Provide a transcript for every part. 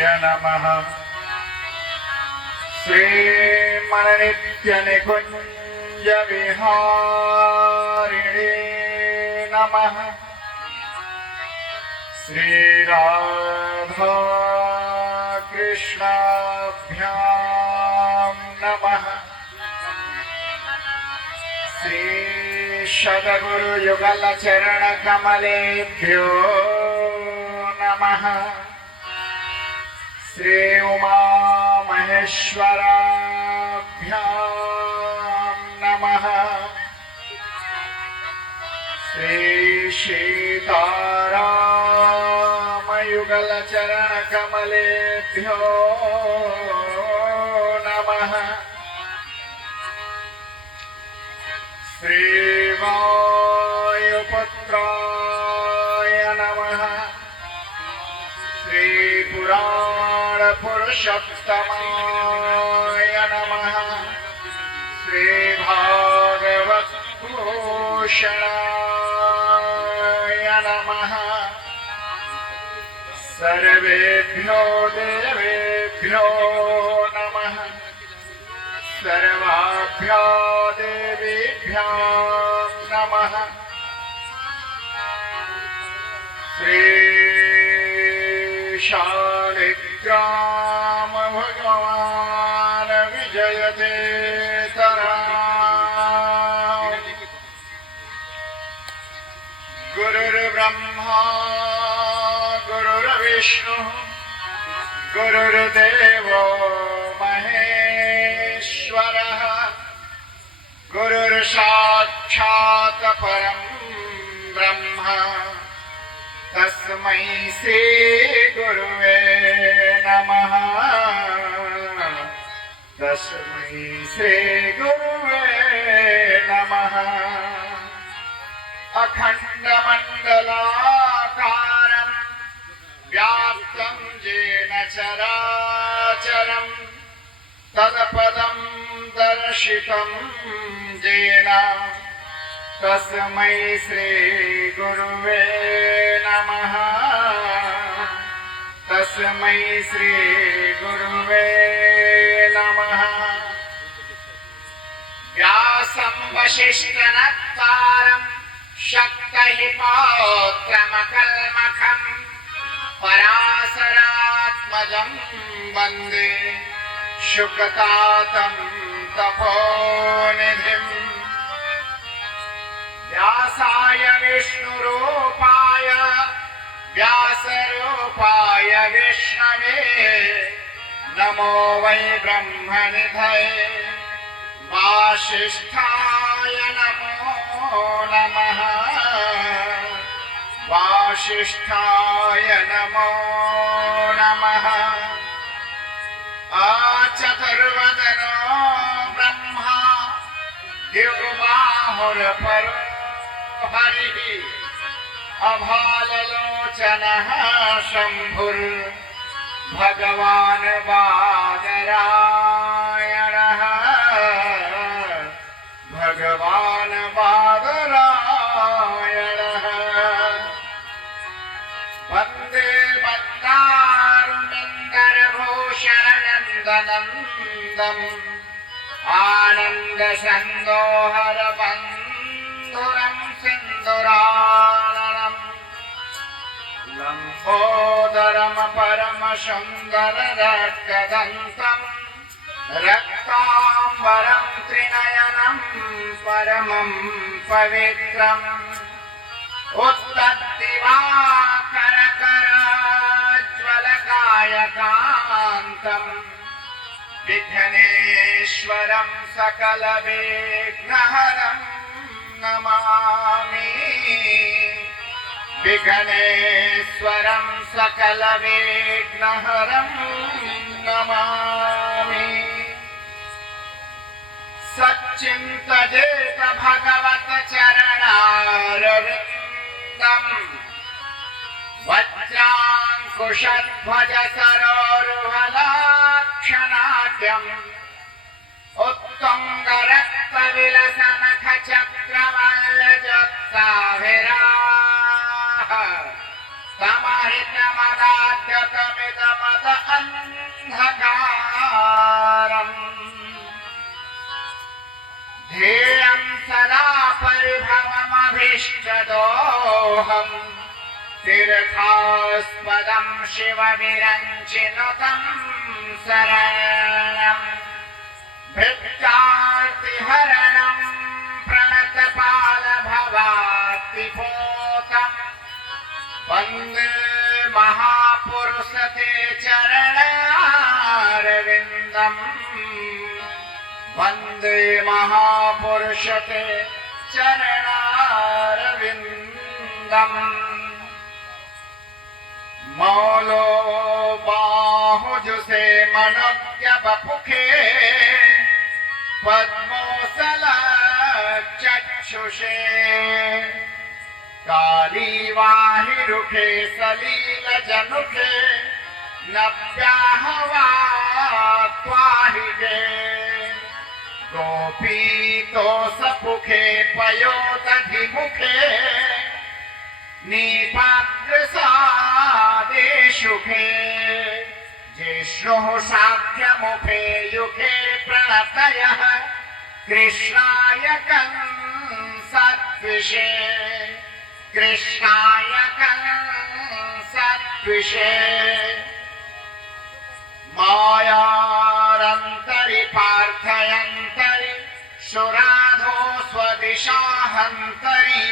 नमः। श्रीमन्नित्यनिकुञ्जविहारिणे नमः। श्रीराधा कृष्णाभ्यां नमः। श्री सद्गुरुयुगलचरणकमलेभ्यो नमः। श्री उमामहेश्वराभ्यां नमः। श्री सीतारामयुगलचरणकमलेभ्यो नमः। श्रीवायुपुत्राय नमः। श्रीपुराणपुरुषोत्तमाय नमः। श्रीभागवतभूषणाय नमः। सर्वेभ्यो देवेभ्यो नमः। सर्वाभ्यो देवीभ्यो नमः। श्री शालिग्राम भगवान विजयते तरा। गुरुर्ब्रह्मा गुरुर्विष्णु गुरुर्देवो महेश्वरः। गुरुर्साक्षात् परं ब्रह्म तस्मै श्री गुरुवे नमः। तस्मै श्री गुरुवे नमः। अखण्डमण्डलाकारं व्याप्तं येन चराचरं तत्पदं दर्शितं येन तस्मै श्री गुरुवे नमः। तस्मै श्री गुरुवे नमः। व्यासं वसिष्ठनत्तारं शक्तहि पौत्रमकल्मषं पराशरात्मजं वन्दे शुकतातं तपोनिधिम्। व्यासाय विष्णुरूपाय व्यासरूपाय विष्णवे नमो वै ब्रह्मनिधये वासिष्ठाय नमो नमः। वासिष्ठाय नमो नमः। अचतुर्वदनो ब्रह्मा द्युर्बाहुर्परो हरिः अभाललोचनः शम्भुर्भगवान् बादरायणः। भगवान् बादरायणः। वन्दे वन्दारुणिन्दरभूषणनन्दनन्दम् आनन्दसन्दोहरबन्धुरं सिन्दुराननम् लम्बोदरं परमसुन्दररक्तदन्तं रक्ताम्बरं त्रिनयनं परमं पवित्रम् उत्तद्दिवाकरकराज्वलकायकान्तम् विघ्नेश्वरं सकलविघ्नहरं नमामि। विघ्नेश्वरं सकलविघ्नहरं नमामि। सच्चिन्तयेत भगवत चरणारविन्दम् वज्राङ्कुशध्वज सरोरुहलाक्षणाढ्यम् उत्तुङ्गरक्तविलसनखचक्रवल्लजोत्साहिराः तमहितमदाद्यतमिदमद तीर्थास्पदं शिवविरञ्चिनुतं शरणं भृत्यार्तिहरणं प्रणतपालभवार्तिपोतं वन्दे महापुरुषते चरणारविन्दम् वन्दे महापुरुषते चरणारविन्दम् मौलो बाहुजुषे मनोज्ञवपुखे पद्मोसलचक्षुषे कालीवाहिरुखे सलीलजनुखे नव्याहवा त्वाहिगे गोपीतोषपुखे पयोदधिमुखे नीपाग्रसादेशुखे जिष्णुः साख्यमुखे युखे प्रणतयः कृष्णाय कंसद्विषे कृष्णाय कंसद्विषे मायारन्तरि पार्थयन्तरि सुराधो स्वदिशाहन्तरि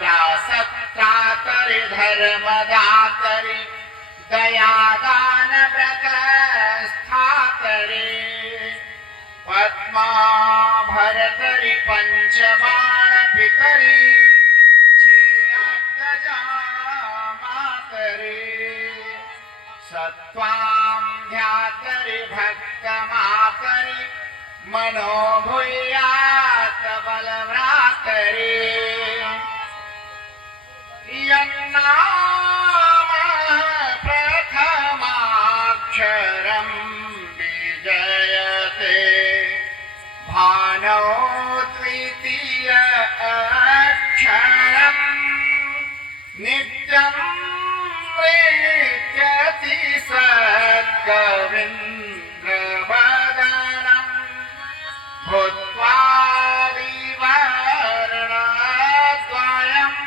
त्रासत्रातरि धर्मदातरि दयादानव्रतस्थातरि पद्माभरतरि पञ्चबाणपितरि क्षीराब्दजामातरि सत्त्वां ध्यातरि भक्तमातरि मनोभूयात् बलव्रातरि यन्नाम प्रथमाक्षरं विजयते भानौ द्वितीय अक्षरम् नित्यं वेत्यति सद्गविन्द्रवदनम् भूत्वा विवर्णद्वयम्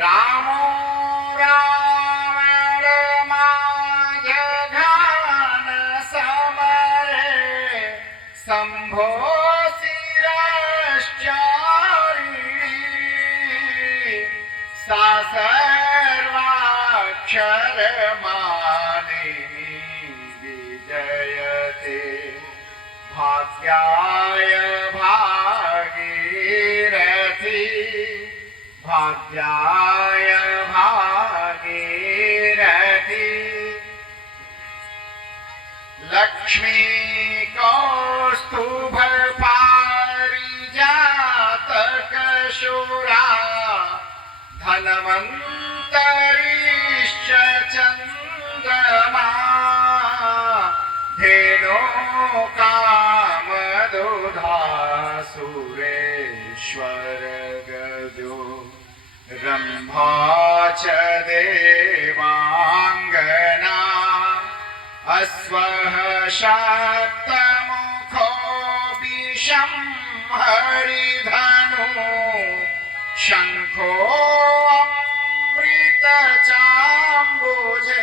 रामो रावणमाजघान समरे शम्भो शिरश्चारिणी सा सर्वाक्षरमालिनी विजयते भाग्याय भागीरथी भाग्याय भागीरथी लक्ष्मी कौस्तुभ पारिजातकशूरा धन्वन्तरिश्च चन्द्रमा धेनो कामदुधा सुरेश्वर गजो रम्भा च देवाङ्गना अश्वः सप्तमुखो विषं हरिधनु शङ्खो अमृतचाम्बुजे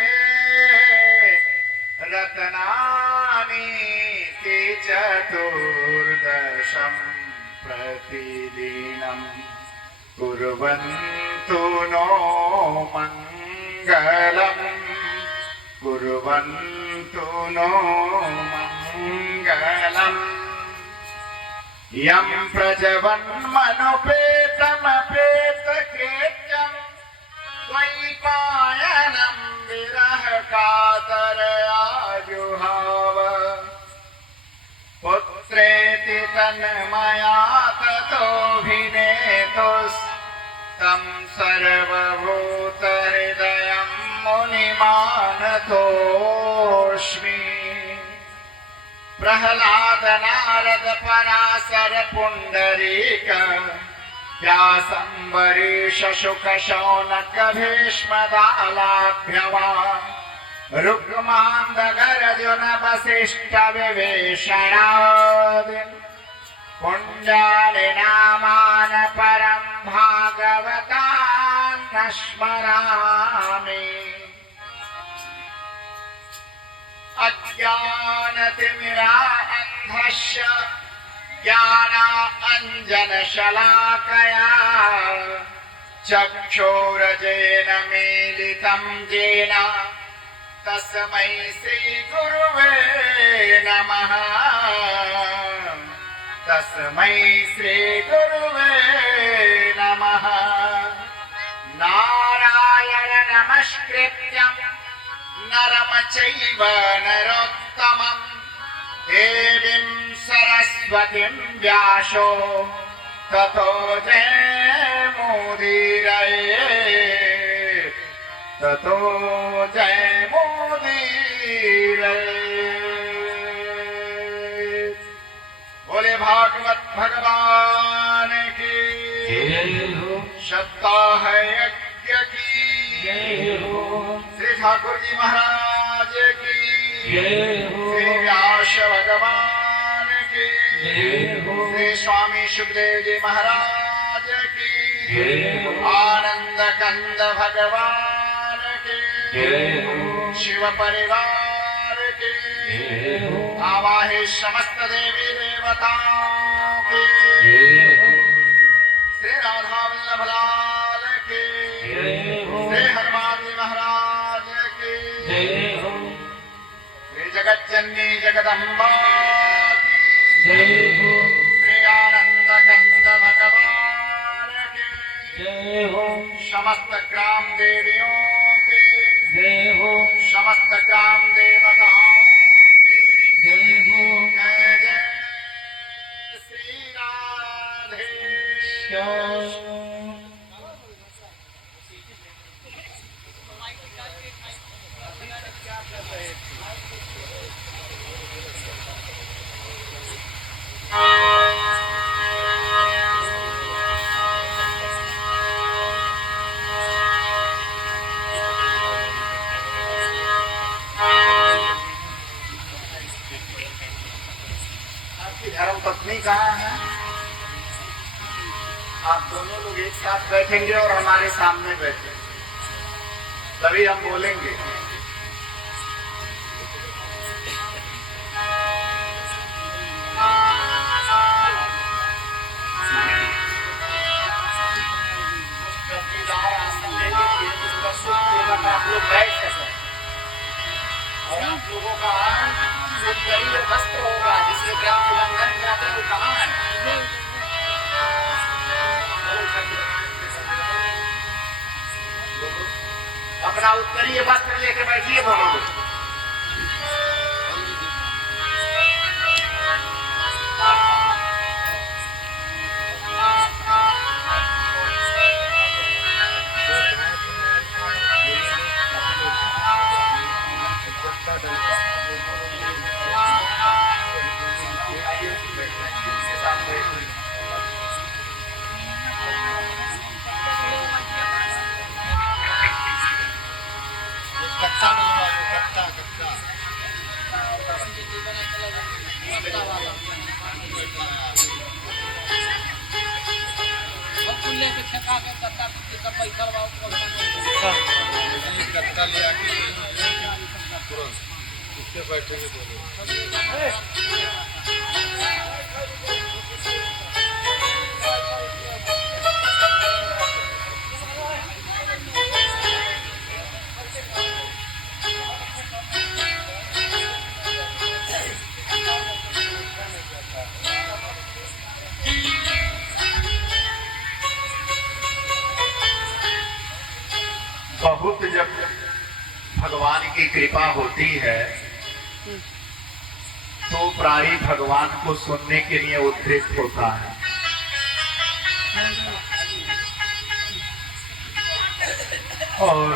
रत्नानि चतुर्दशं प्रतिदिनं कुर्वन्तु नो मङ्गलम् कुर्वन्तु नो मङ्गलम् यं प्रजवन्मनुपेतमपेतकृत्यं द्वैपायनं विरहकातरया जुहाव पुत्रेति तन्मया ततोऽभिनेतुस्तं सर्वभूतहृदयं मुनिमानतोऽस्मि प्रह्लाद नारद पराशर पुण्डरीक व्यासंबरीश शुक शौनक भीष्मदालाभ्यवान् रुक्मान्धगर्जुन वसिष्ठ विभीषणादीन् पुण्डानि नामानि परं भागवतान् न स्मरामि अज्ञानतिमिरान्धस्य ज्ञानाञ्जनशलाकया चक्षुरुर्येन मीलितं येन तस्मै श्रीगुरुवे नमः। तस्मै श्रीगुरुवे नमः। नारायण नमस्कृत्यं नरं चैव नरोत्तमं देवीं सरस्वतीं व्यासो ततो जयमुदीरये। ततो जयमुदीरये। बोले भागवत भगवान की सत्ता है यज्ञ की। श्री ठाकुर जी महाराज की। श्री व्यास भगवान की। श्री स्वामी सुखदेव जी महाराज की। आनंद कंद भगवान की। शिव परिवार की। आवाहे समस्त देवी देवताओं की। श्री राधा वल्लभ लाल की। श्री हनुमान जी महाराज की। श्री जगत जननी जगदम्बा की। श्री आनंद कंद भगवान की। समस्त ग्राम देवियों की। समस्त ग्राम देवताओं की। जय जय श्री राधे श्याम। धर्म पत्नी कहाँ है? आप दोनों लोग एक साथ बैठेंगे और हमारे सामने बैठे, तभी हम बोलेंगे। आप लोग बैठ सकें और आप लोगों का जो शरीर वस्त्र होगा जिससे ग्राम उल्लंघन कराते वो कहाँ है? अपना उत्तरीय वस्त्र लेकर बैठिए दोनों लोग। बहुत जब भगवान की कृपा होती है तो प्राणी भगवान को सुनने के लिए उद्धृत होता है। और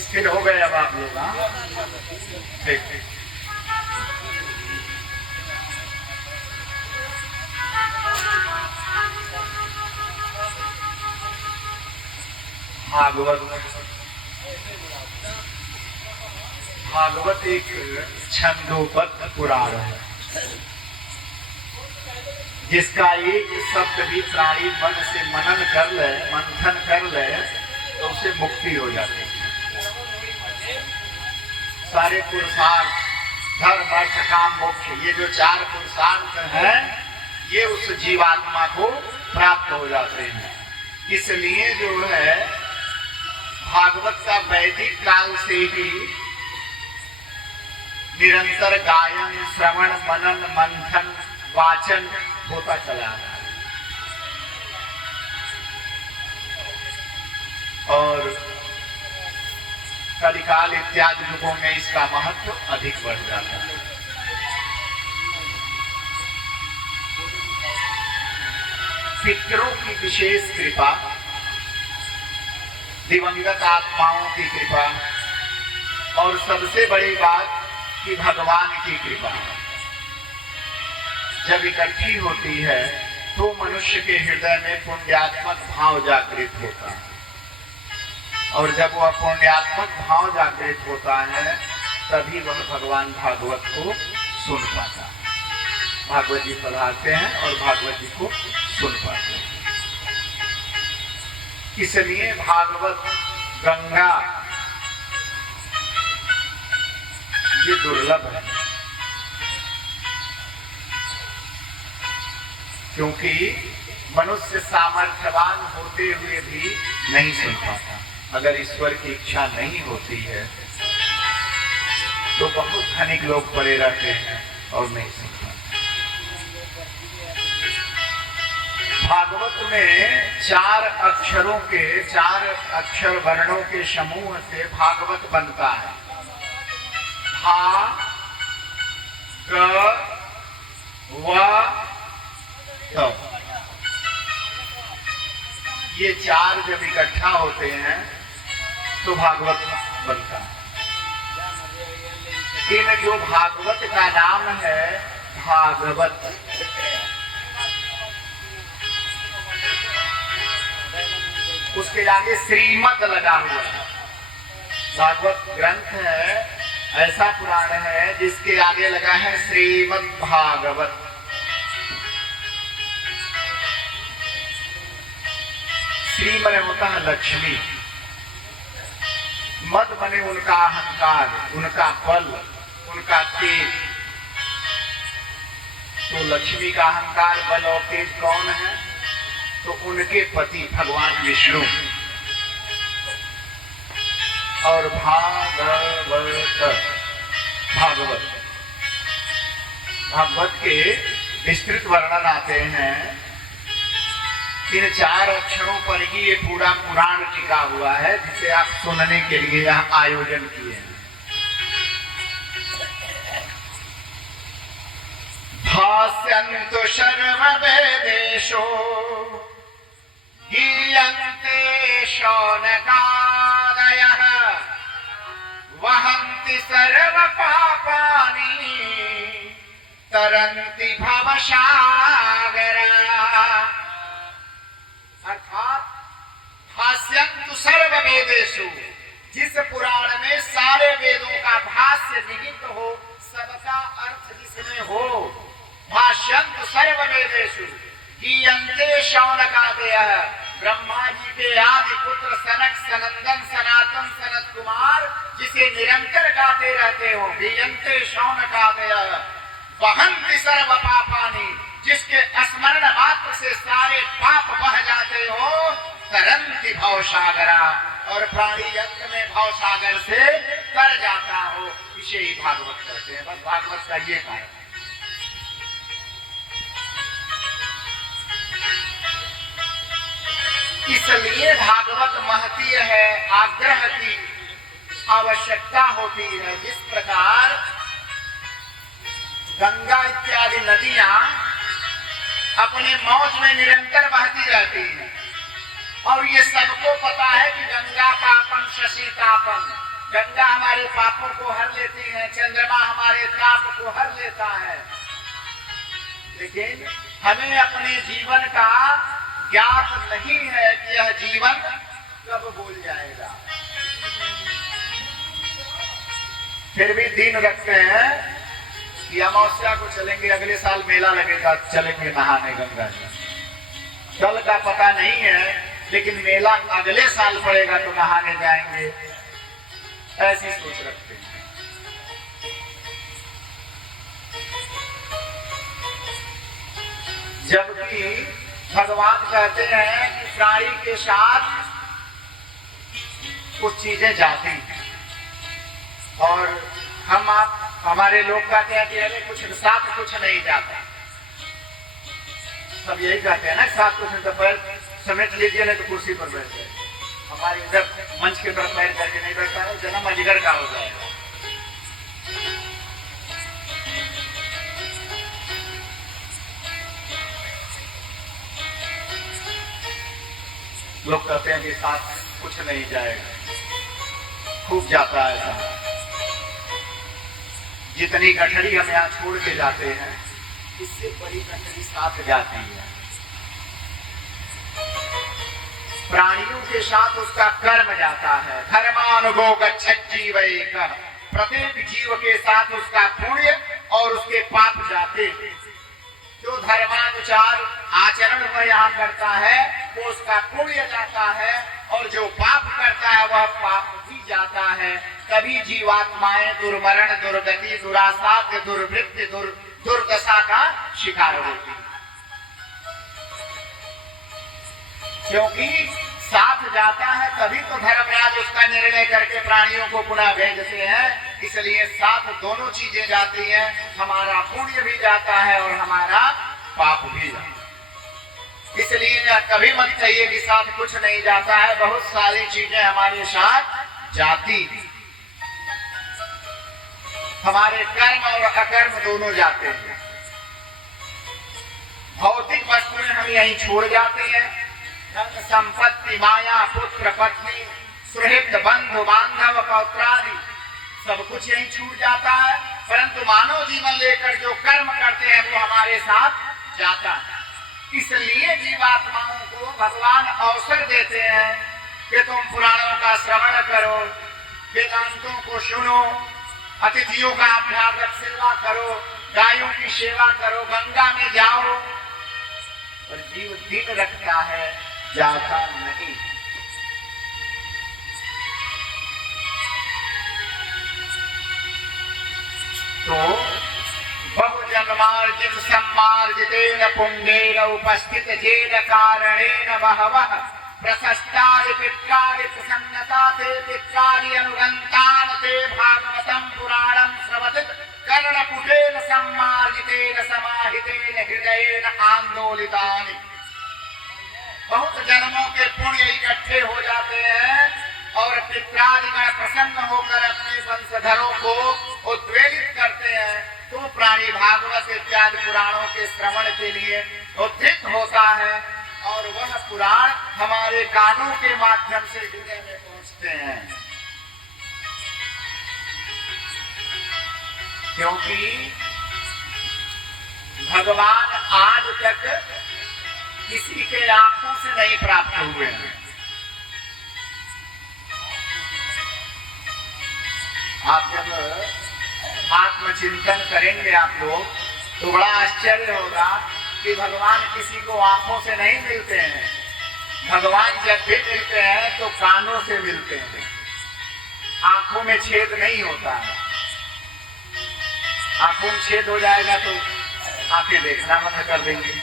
स्थिर हो गए अब आप लोग? हाँ, ठीक ठीक। भागवत एक छंदोबद्ध पुराण है, जिसका एक शब्द भी प्राणी मन से मनन कर ले, मंथन कर ले, तो उसे मुक्ति हो जाती है। सारे पुरुषार्थ, धर्म अर्थ काम मोक्ष, ये जो 4 पुरुषार्थ हैं, ये उस जीवात्मा को प्राप्त हो जाते हैं। इसलिए जो है भागवत का वैदिक काल से ही निरंतर गायन, श्रवण, मनन, मंथन, वाचन होता चला रहा है और कलिकाल इत्यादि युगों में इसका महत्व अधिक बढ़ जाता है। पितरों की विशेष कृपा, दिवंगत आत्माओं की कृपा और सबसे बड़ी बात कि भगवान की कृपा जब इकट्ठी होती है तो मनुष्य के हृदय में पुण्यात्मक भाव जागृत होता है और जब वह पुण्यात्मक भाव जागृत होता है तभी वह भगवान भागवत को सुन पाता है। भागवत जी पढ़ाते हैं और भागवत जी को सुन पाते हैं। इसलिए भागवत, गंगा ये दुर्लभ है, क्योंकि मनुष्य सामर्थ्यवान होते हुए भी नहीं सुन पाता। अगर ईश्वर की इच्छा नहीं होती है तो बहुत धनिक लोग पड़े रहते हैं और नहीं सुन पाते। भागवत में 4 अक्षरों के, 4 अक्षर वर्णों के समूह से भागवत बनता है। भा, ग, व, त। ये 4 जब इकट्ठा होते हैं तो भागवत बनता है। इन जो भागवत का नाम है भागवत, उसके आगे श्रीमद लगा हुआ है। भागवत ग्रंथ है, ऐसा पुराण है जिसके आगे लगा है श्रीमद भागवत। श्री मने होता है लक्ष्मी, मद मने उनका अहंकार, उनका बल, उनका तेज। तो लक्ष्मी का अहंकार, बल और तेज कौन है? तो उनके पति भगवान विष्णु। और भागवत, भागवत, भागवत के विस्तृत वर्णन आते हैं। इन 4 अक्षरों पर ही ये पूरा पुराण टिका हुआ है, जिसे आप सुनने के लिए यहाँ आयोजन किए हैं। भास्यन्तु सर्ववेदेषु गीयन्ते शौनकादयः वहन्ति सर्वपापानि तरन्ति भवसागरा। अर्थात भाष्यन्तु सर्ववेदेषु, जिस पुराण में सारे वेदों का भाष्य निहित हो, सबका अर्थ जिसमें हो। भाष्यन्तु सर्ववेदेषु गीयन्ते शौनकादयः, ब्रह्मा जी के आदि पुत्र सनक, सनंदन, सनातन, सनत कुमार जिसे निरंतर गाते रहते हो। गीयन्ते शौनकादयः वहन्ति सर्व पापानि, जिसके स्मरण मात्र से सारे पाप बह जाते हो। तरन्ति भवसागरा, और प्राणी अंत में भवसागर से तर जाता हो। इसे ही भागवत कहते हैं। बस भागवत का ये कारण है। इसलिए भागवत महती है, आग्रह की आवश्यकता होती है। जिस प्रकार गंगा इत्यादि नदियां अपने मौज में निरंतर बहती रहती हैं, और ये सबको पता है कि गंगा पापन शशि तापन, गंगा हमारे पापों को हर लेती है, चंद्रमा हमारे ताप को हर लेता है, लेकिन हमें अपने जीवन का ज्ञात नहीं है कि यह जीवन कब भूल जाएगा। फिर भी दिन रखते हैं कि अमावस्या को चलेंगे, अगले साल मेला लगेगा, चलेंगे नहाने गंगा जी। कल का पता नहीं है, लेकिन मेला अगले साल पड़ेगा तो नहाने जाएंगे, ऐसी सोच रखते हैं। जबकि भगवान कहते हैं कि प्राणी के साथ कुछ चीजें जाती हैं, और हमारे लोग कहते हैं कि अरे कुछ साथ कुछ नहीं जाता। सब यही कहते हैं ना, साथ कुछ नहीं, तो पैर समेट लीजिए नहीं तो कुर्सी पर बैठ जाए। हमारे इधर मंच के तरफ पैर करके नहीं बैठता है, जन्म अजगर का हो जाएगा। लोग कहते हैं कि साथ कुछ नहीं जाएगा, खूब जाता है ऐसा। जितनी गठरी हम यहाँ छोड़ के जाते हैं, इससे बड़ी गठरी साथ जाती है। प्राणियों के साथ उसका कर्म जाता है। धर्मानुगो गच्छति जीवैकः, प्रत्येक जीव के साथ उसका पुण्य और उसके पाप जाते हैं। जो धर्मानुसार आचरण वह यहाँ करता है वो उसका पुण्य जाता है, और जो पाप करता है वह पाप भी जाता है। तभी जीवात्माएं दुर्मरण, दुर्गति, दुरासाध्य, दुर्वृत्ति, दुर्दशा का शिकार होती है, क्योंकि साथ जाता है। तभी तो धर्मराज उसका निर्णय करके प्राणियों को पुनः भेजते हैं। इसलिए साथ दोनों चीजें जाती हैं, हमारा पुण्य भी जाता है और हमारा पाप भी जाता है। इसलिए कभी मत कहिए कि साथ कुछ नहीं जाता है, बहुत सारी चीजें हमारे साथ जाती हैं। हमारे कर्म और अकर्म दोनों जाते हैं। भौतिक वस्तुएं हम यहीं छोड़ जाते हैं, धन संपत्ति, माया, पुत्र पत्नी, सुहृद, बंधु बांधव, पौत्रादि सब कुछ यहीं छूट जाता है। परंतु मानव जीवन लेकर जो कर्म करते हैं वो हमारे साथ जाता है। इसलिए जीवात्माओं को भगवान अवसर देते हैं कि तुम पुराणों का श्रवण करो, वेदांतों को सुनो, अतिथियों का अभ्यागत सेवा करो, गायों की सेवा करो, गंगा में जाओ। और जीव दिन रखता है, जाता नहीं। तो बहुजन्मार्जित सम्मार्जितेन पुण्येन उपस्थित जेन कारणेन बहवः प्रशस्तादि पित्रादि प्रसन्नता ते पित्रादि अनुगन्तान ते भागवतं पुराणं श्रवतित कर्णपुटेन सम्मार्जितेन समाहितेन हृदयेन आंदोलितानि। बहुत जन्मों के पुण्य इकट्ठे हो जाते हैं और पित्रादिगण प्रसन्न होकर अपने वंशधरों को उद्वेलित करते हैं, तो प्राणी भागवत इत्यादि पुराणों के श्रवण के लिए उद्धित होता है, और वह पुराण हमारे कानों के माध्यम से हृदय में पहुंचते हैं। क्योंकि भगवान आज तक किसी के आंखों से नहीं प्राप्त हुए हैं। आप जब आत्मचिंतन करेंगे आप लोग तो बड़ा आश्चर्य होगा कि भगवान किसी को आंखों से नहीं मिलते हैं। भगवान जब भी मिलते हैं तो कानों से मिलते हैं, आंखों में छेद नहीं होता है। आंखों में छेद हो जाएगा तो आंखें देखना बंद कर देंगे,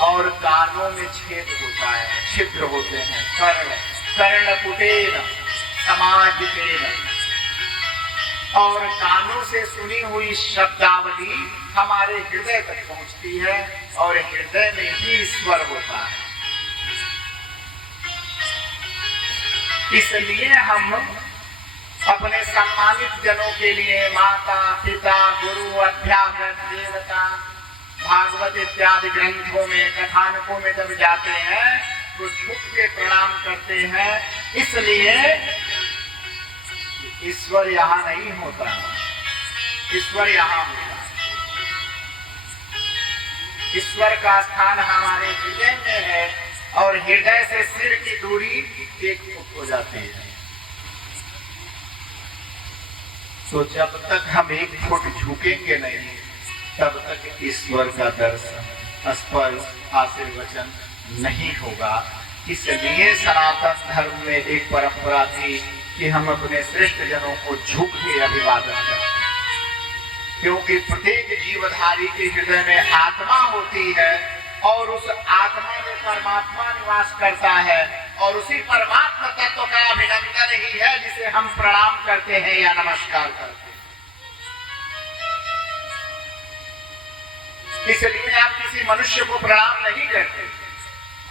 और कानों में छेद होता है, छिद्र होते हैं। कर्णपुटेन समाहितेन, और कानों से सुनी हुई शब्दावली हमारे हृदय तक पहुंचती है, और हृदय में ही ईश्वर होता है। इसलिए हम अपने सम्मानित जनों के लिए माता, पिता, गुरु, अध्यापक, देवता, भागवत इत्यादि ग्रंथों में, कथानकों में जब जाते हैं तो झुक के प्रणाम करते हैं इसलिए ईश्वर यहां नहीं होता, ईश्वर यहां होता। ईश्वर का स्थान हमारे हृदय में है और हृदय से सिर की दूरी 1 फुट हो जाती है। तो जब तक हम 1 फुट झुकेंगे नहीं, तब तक ईश्वर का दर्शन, स्पर्श, आशीर्वचन नहीं होगा। इसलिए सनातन धर्म में एक परंपरा थी कि हम अपने श्रेष्ठ जनों को झुक के अभिवादन करते, क्योंकि प्रत्येक जीवधारी के हृदय में आत्मा होती है और उस आत्मा में परमात्मा निवास करता है, और उसी परमात्मा तत्व का अभिनंदन ही है जिसे हम प्रणाम करते हैं या नमस्कार करते हैं। इसलिए आप किसी मनुष्य को प्रणाम नहीं करते,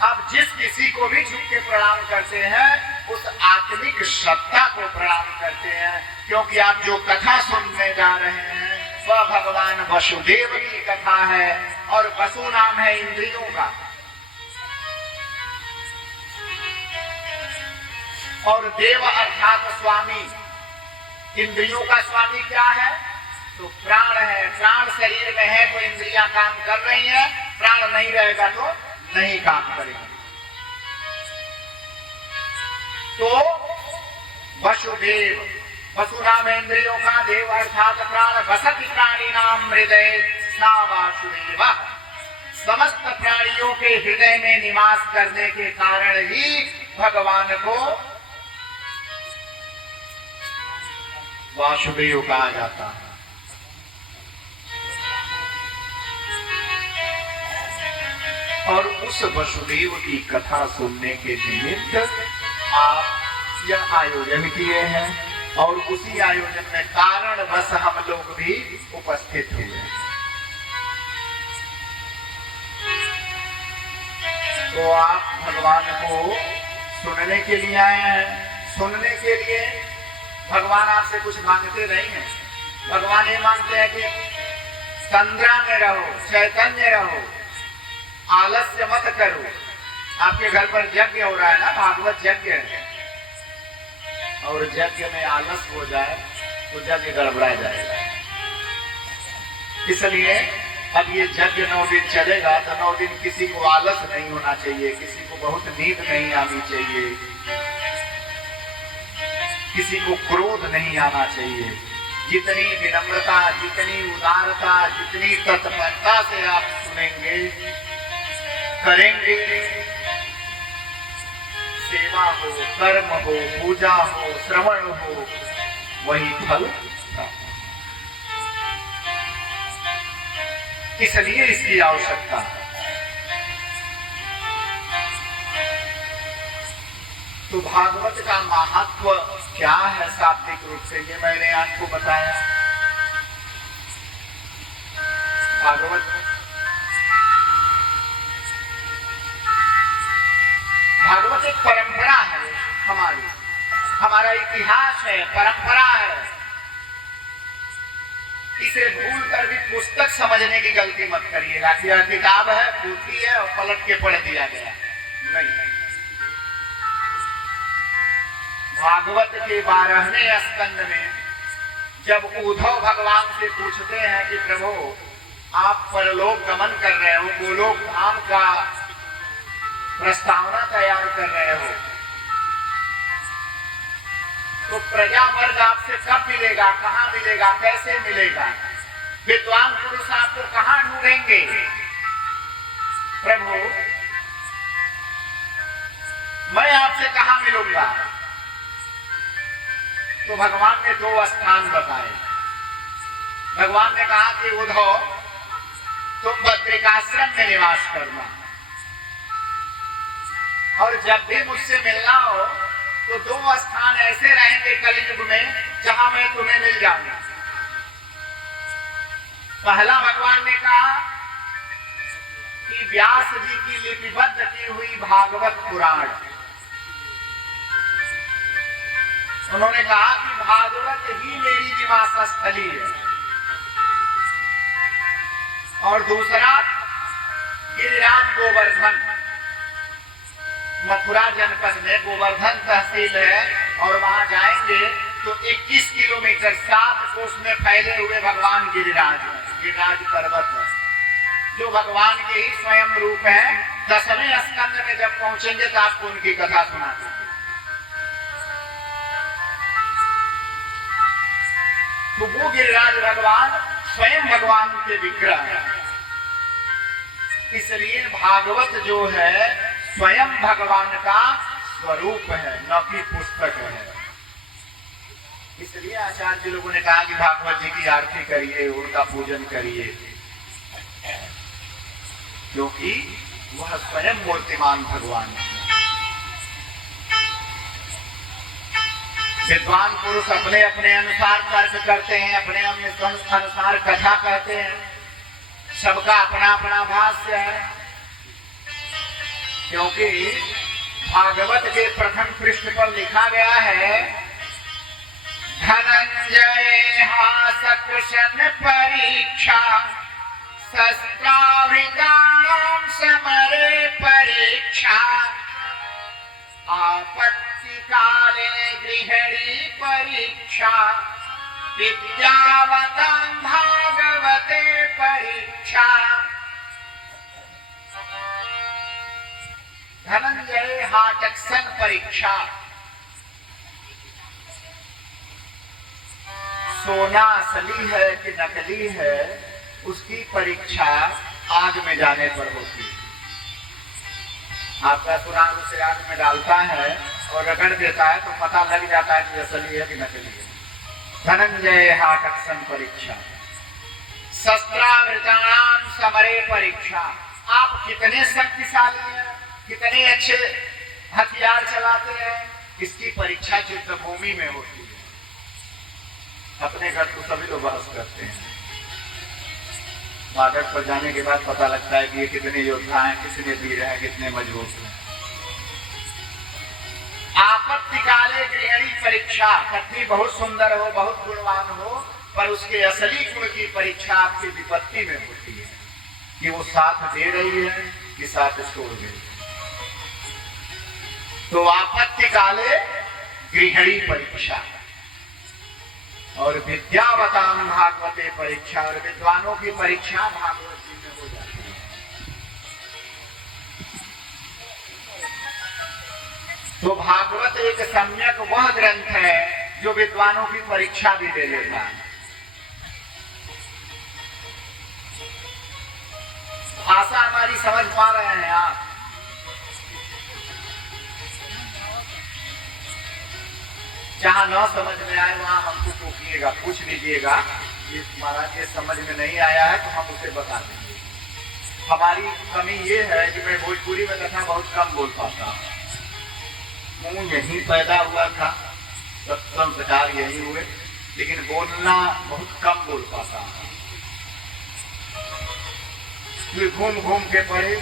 आप जिस किसी को भी झुक के प्रणाम करते हैं उस आत्मिक सत्ता को प्रणाम करते हैं, क्योंकि आप जो कथा सुनने जा रहे हैं वह भगवान वसुदेव की कथा है, और वसु नाम है इंद्रियों का, और देव अर्थात स्वामी। इंद्रियों का स्वामी क्या है? तो प्राण है। प्राण शरीर में है तो इंद्रियां काम कर रही हैं, प्राण नहीं रहेगा तो नहीं काम करेंगे। तो वसुदेव, वसु नाम इंद्रियों का, देव अर्थात प्राण, वसति प्राणी नाम हृदय सा वासुदेव। समस्त प्राणियों के हृदय में निवास करने के कारण ही भगवान को वासुदेव कहा जाता है। और उस वसुदेव की कथा सुनने के निमित्त आप यह आयोजन किए हैं, और उसी आयोजन में कारण बस हम लोग भी उपस्थित हुए। तो आप भगवान को सुनने के लिए आए हैं। सुनने के लिए भगवान आपसे कुछ मांगते नहीं हैं। भगवान ये मांगते हैं कि तंद्रा में रहो, चैतन्य रहो, आलस्य मत करो। आपके घर पर यज्ञ हो रहा है ना, भागवत यज्ञ है, और यज्ञ में आलस हो जाए तो यज्ञ गड़बड़ा जाएगा। इसलिए अब ये यज्ञ 9 दिन चलेगा तो 9 दिन किसी को आलस नहीं होना चाहिए, किसी को बहुत नींद नहीं आनी चाहिए, किसी को क्रोध नहीं आना चाहिए। जितनी विनम्रता, जितनी उदारता, जितनी तत्परता से आप सुनेंगे, करेंगे, सेवा हो, कर्म हो, पूजा हो, श्रवण हो, वही फल प्राप्त। इसलिए इसकी आवश्यकता है। तो भागवत का महत्व क्या है शाब्दिक रूप से, ये मैंने आपको बताया। भागवत एक परंपरा है हमारी, हमारा इतिहास है, परंपरा है। इसे भूल कर भी पुस्तक समझने की गलती मत करिएगा कि यह किताब है, पोथी है और पलट के पढ़ दिया गया। नहीं, भागवत के 12वें स्कंद में जब उद्धव भगवान से पूछते हैं कि प्रभु आप परलोक गमन कर रहे हो, गोलोक धाम का प्रस्तावना तैयार कर रहे हो, तो प्रजा वर्ग आपसे कब मिलेगा, कहां मिलेगा, कैसे मिलेगा? विद्वान पुरुष आपको कहां ढूंढेंगे? प्रभु मैं आपसे कहां मिलूंगा? तो भगवान ने 2 स्थान बताए। भगवान ने कहा कि उद्धव तुम बद्रिकाश्रम में निवास करना, और जब भी मुझसे मिलना हो तो 2 स्थान ऐसे रहेंगे कलयुग में जहां मैं तुम्हें मिल जाऊंगा। पहला भगवान ने कहा कि व्यास जी की लिपिबद्ध की हुई भागवत पुराण, उन्होंने कहा कि भागवत ही मेरी निवास स्थली है। और दूसरा गिरिराज गोवर्धन, मथुरा जनपद में गोवर्धन तहसील है, और वहां जाएंगे तो 21 किलोमीटर 7 कोस में फैले हुए भगवान गिरिराज पर्वत है, जो भगवान के ही स्वयं रूप है। 10वें स्कंद में जब पहुंचेंगे तो आपको उनकी कथा सुना देंगे। तो वो गिरिराज भगवान स्वयं भगवान के विग्रह है। इसलिए भागवत जो है स्वयं भगवान का स्वरूप है, न कि पुस्तक है। इसलिए आचार्य जी लोगों ने कहा कि भागवत जी की आरती करिए, उनका पूजन करिए, क्योंकि वह स्वयं मूर्तिमान भगवान है। विद्वान पुरुष अपने अपने अनुसार तर्क करते हैं, अपने अपने अनुसार कथा कहते हैं, सबका अपना अपना भाष्य है। क्योंकि भागवत के प्रथम पृष्ठ पर लिखा गया है, धनंजय हास कुशन परीक्षा शस्त्रावृताणां समरे परीक्षा आपत्ति काले गृहिणी परीक्षा विद्यावतां भागवते परीक्षा। धनंजय हाटक्सन परीक्षा, सोना असली है कि नकली है उसकी परीक्षा आग में जाने पर होती है। आपका सुराग उसे आग में डालता है और रगड़ देता है तो पता लग जाता है कि असली है कि नकली है। धनंजय हाटक्सन परीक्षा शस्त्रावृताणां समरे परीक्षा। आप कितने शक्तिशाली हैं, कितने अच्छे हथियार चलाते हैं, इसकी परीक्षा युद्ध भूमि में होती है। अपने घर तो सभी लोग बहस करते हैं, बॉर्डर पर जाने के बाद पता लगता है कि ये कितने योद्धा हैं, कितने वीर हैं, कितने मजबूत हैं। आपत्ति काले गृहिणी परीक्षा, पत्नी बहुत सुंदर हो, बहुत गुणवान हो, पर उसके असली गुण की परीक्षा आपकी विपत्ति में होती है कि वो साथ दे रही है कि साथ छोड़ रही है। तो आपत्ति काले गृहिणी परीक्षा और विद्यावतां भागवते परीक्षा, और विद्वानों की परीक्षा भागवत जी में हो जाती है। तो भागवत एक सम्यक वह ग्रंथ है जो विद्वानों की परीक्षा भी ले लेता है। भाषा हमारी समझ पा रहे हैं आप? जहां न समझ में आए वहां हमको टोकिएगा, पूछ लीजिएगा, ये महाराज ये समझ में नहीं आया है तो हम उसे बता देंगे। हमारी कमी ये है कि मैं भोजपुरी में कथा बहुत कम बोल पाता हूँ। मुंह यहीं पैदा हुआ था, सब संस्कार यही हुए, लेकिन बोलना बहुत कम बोल पाता हूँ। घूम घूम के पढ़े,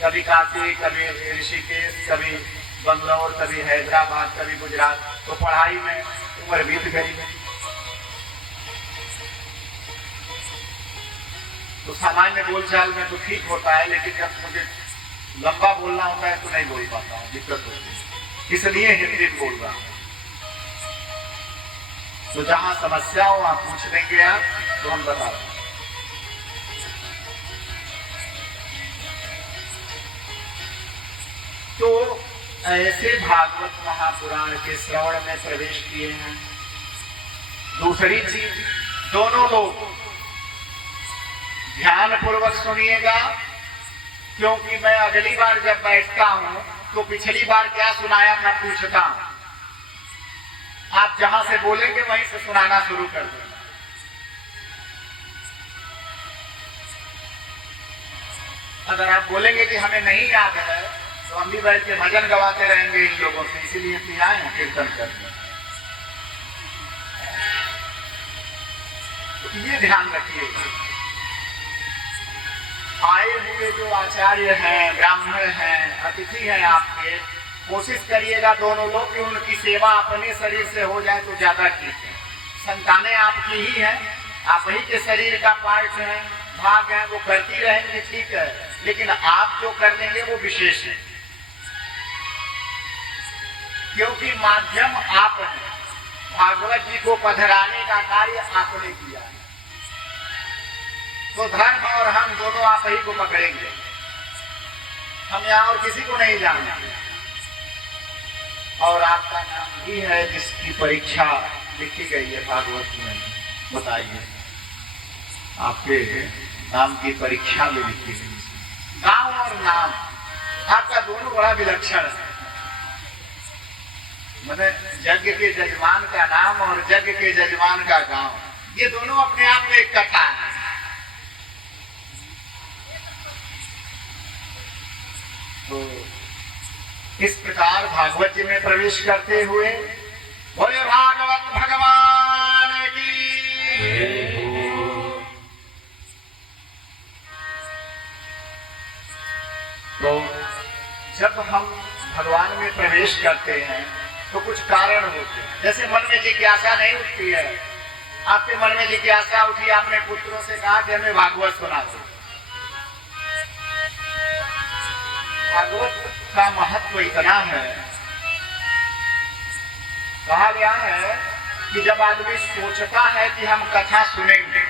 कभी काशी, कभी ऋषिकेश, कभी बंगलौर, कभी हैदराबाद, कभी गुजरात, तो पढ़ाई में उम्र बीत गई। तो सामान्य बोलचाल में तो ठीक होता है, लेकिन जब मुझे लंबा बोलना होता है तो नहीं बोल पाता हूँ, दिक्कत होती है। इसलिए हिंदी में बोल रहा हूँ। तो जहां समस्या हो वहां पूछ लेंगे आप, तो हम बता रहे हैं। तो ऐसे भागवत महापुराण के श्रवण में प्रवेश किए हैं। दूसरी चीज, दोनों लोग ध्यान पूर्वक सुनिएगा, क्योंकि मैं अगली बार जब बैठता हूं तो पिछली बार क्या सुनाया था पूछता हूं। आप जहां से बोलेंगे वहीं से सुनाना शुरू कर देंगे। अगर आप बोलेंगे कि हमें नहीं याद है तो हम भी बैठ के भजन गवाते रहेंगे इन लोगों से, इसीलिए फिर आए हैं कीर्तन करने। तो ये ध्यान रखिएगा, आए हुए जो आचार्य हैं, ब्राह्मण हैं, अतिथि हैं आपके, कोशिश करिएगा दोनों लोग कि उनकी सेवा अपने शरीर से हो जाए तो ज्यादा ठीक है। संतानें आपकी ही हैं, आप ही के शरीर का पार्ट है, भाग है, वो करती रहेंगे, ठीक है, लेकिन आप जो कर लेंगे वो विशेष है। क्योंकि माध्यम आप हैं। भागवत जी को पधराने का कार्य आपने किया है, तो धर्म और हम दोनों आप ही को पकड़ेंगे, हम यहाँ और किसी को नहीं जानते। और आपका नाम भी है जिसकी परीक्षा लिखी गई है भागवत में। बताइए, आपके नाम की परीक्षा में लिखी गई। गांव और नाम आपका दोनों बड़ा विलक्षण है। मैंने यज्ञ के जजमान का नाम और यज्ञ के जजमान का गांव, ये दोनों अपने आप में एक कथा है। तो इस प्रकार भागवत जी में प्रवेश करते हुए बोले भागवत भगवान की। तो जब हम भगवान में प्रवेश करते हैं तो कुछ कारण होते हैं। जैसे मन में जिज्ञासा नहीं उठती है, आपके मन में जिज्ञासा उठी, आपने पुत्रों से कहा कि हमें भागवत सुना दो। भागवत का महत्व इतना है, कहा गया है कि जब आदमी सोचता है कि हम कथा सुनेंगे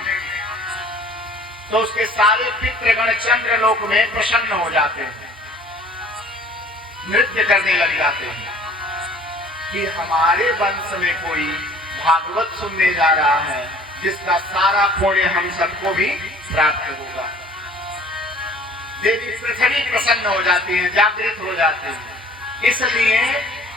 तो उसके सारे पितृगण चंद्रलोक में प्रसन्न हो जाते हैं, नृत्य करने लग जाते हैं कि हमारे वंश में कोई भागवत सुनने जा रहा है जिसका सारा पुण्य हम सबको भी प्राप्त होगा। देवी पृथ्वी प्रसन्न हो जाती है, जागृत हो जाती है, इसलिए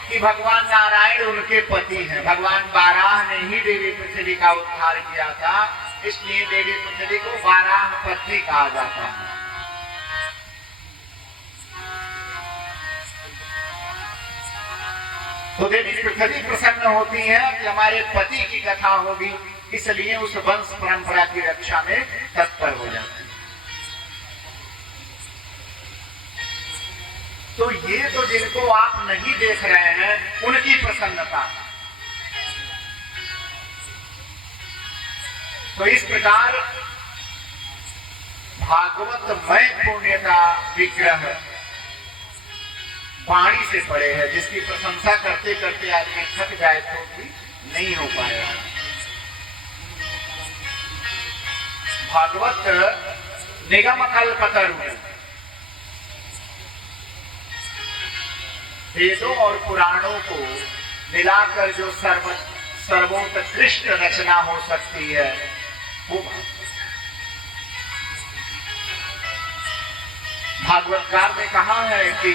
कि भगवान नारायण उनके पति हैं। भगवान बाराह ने ही देवी पृथ्वी का उद्धार किया था, इसलिए देवी पृथ्वी को बाराह पत्नी कहा जाता है। तो देवी पृथ्वी प्रसन्न होती है कि हमारे पति की कथा होगी, इसलिए उस वंश परंपरा की रक्षा में तत्पर हो जाती है। तो ये तो जिनको आप नहीं देख रहे हैं उनकी प्रसन्नता। तो इस प्रकार भागवतमय पुण्य का विग्रह वाणी से पड़े है, जिसकी प्रशंसा करते करते आदमी थक जाए तो भी नहीं हो पाएगा। भागवत निगम कल्पतरु, वेदों और पुराणों को मिलाकर जो सर्वोत्कृष्ट रचना हो सकती है वो भागवतकार ने कहा है कि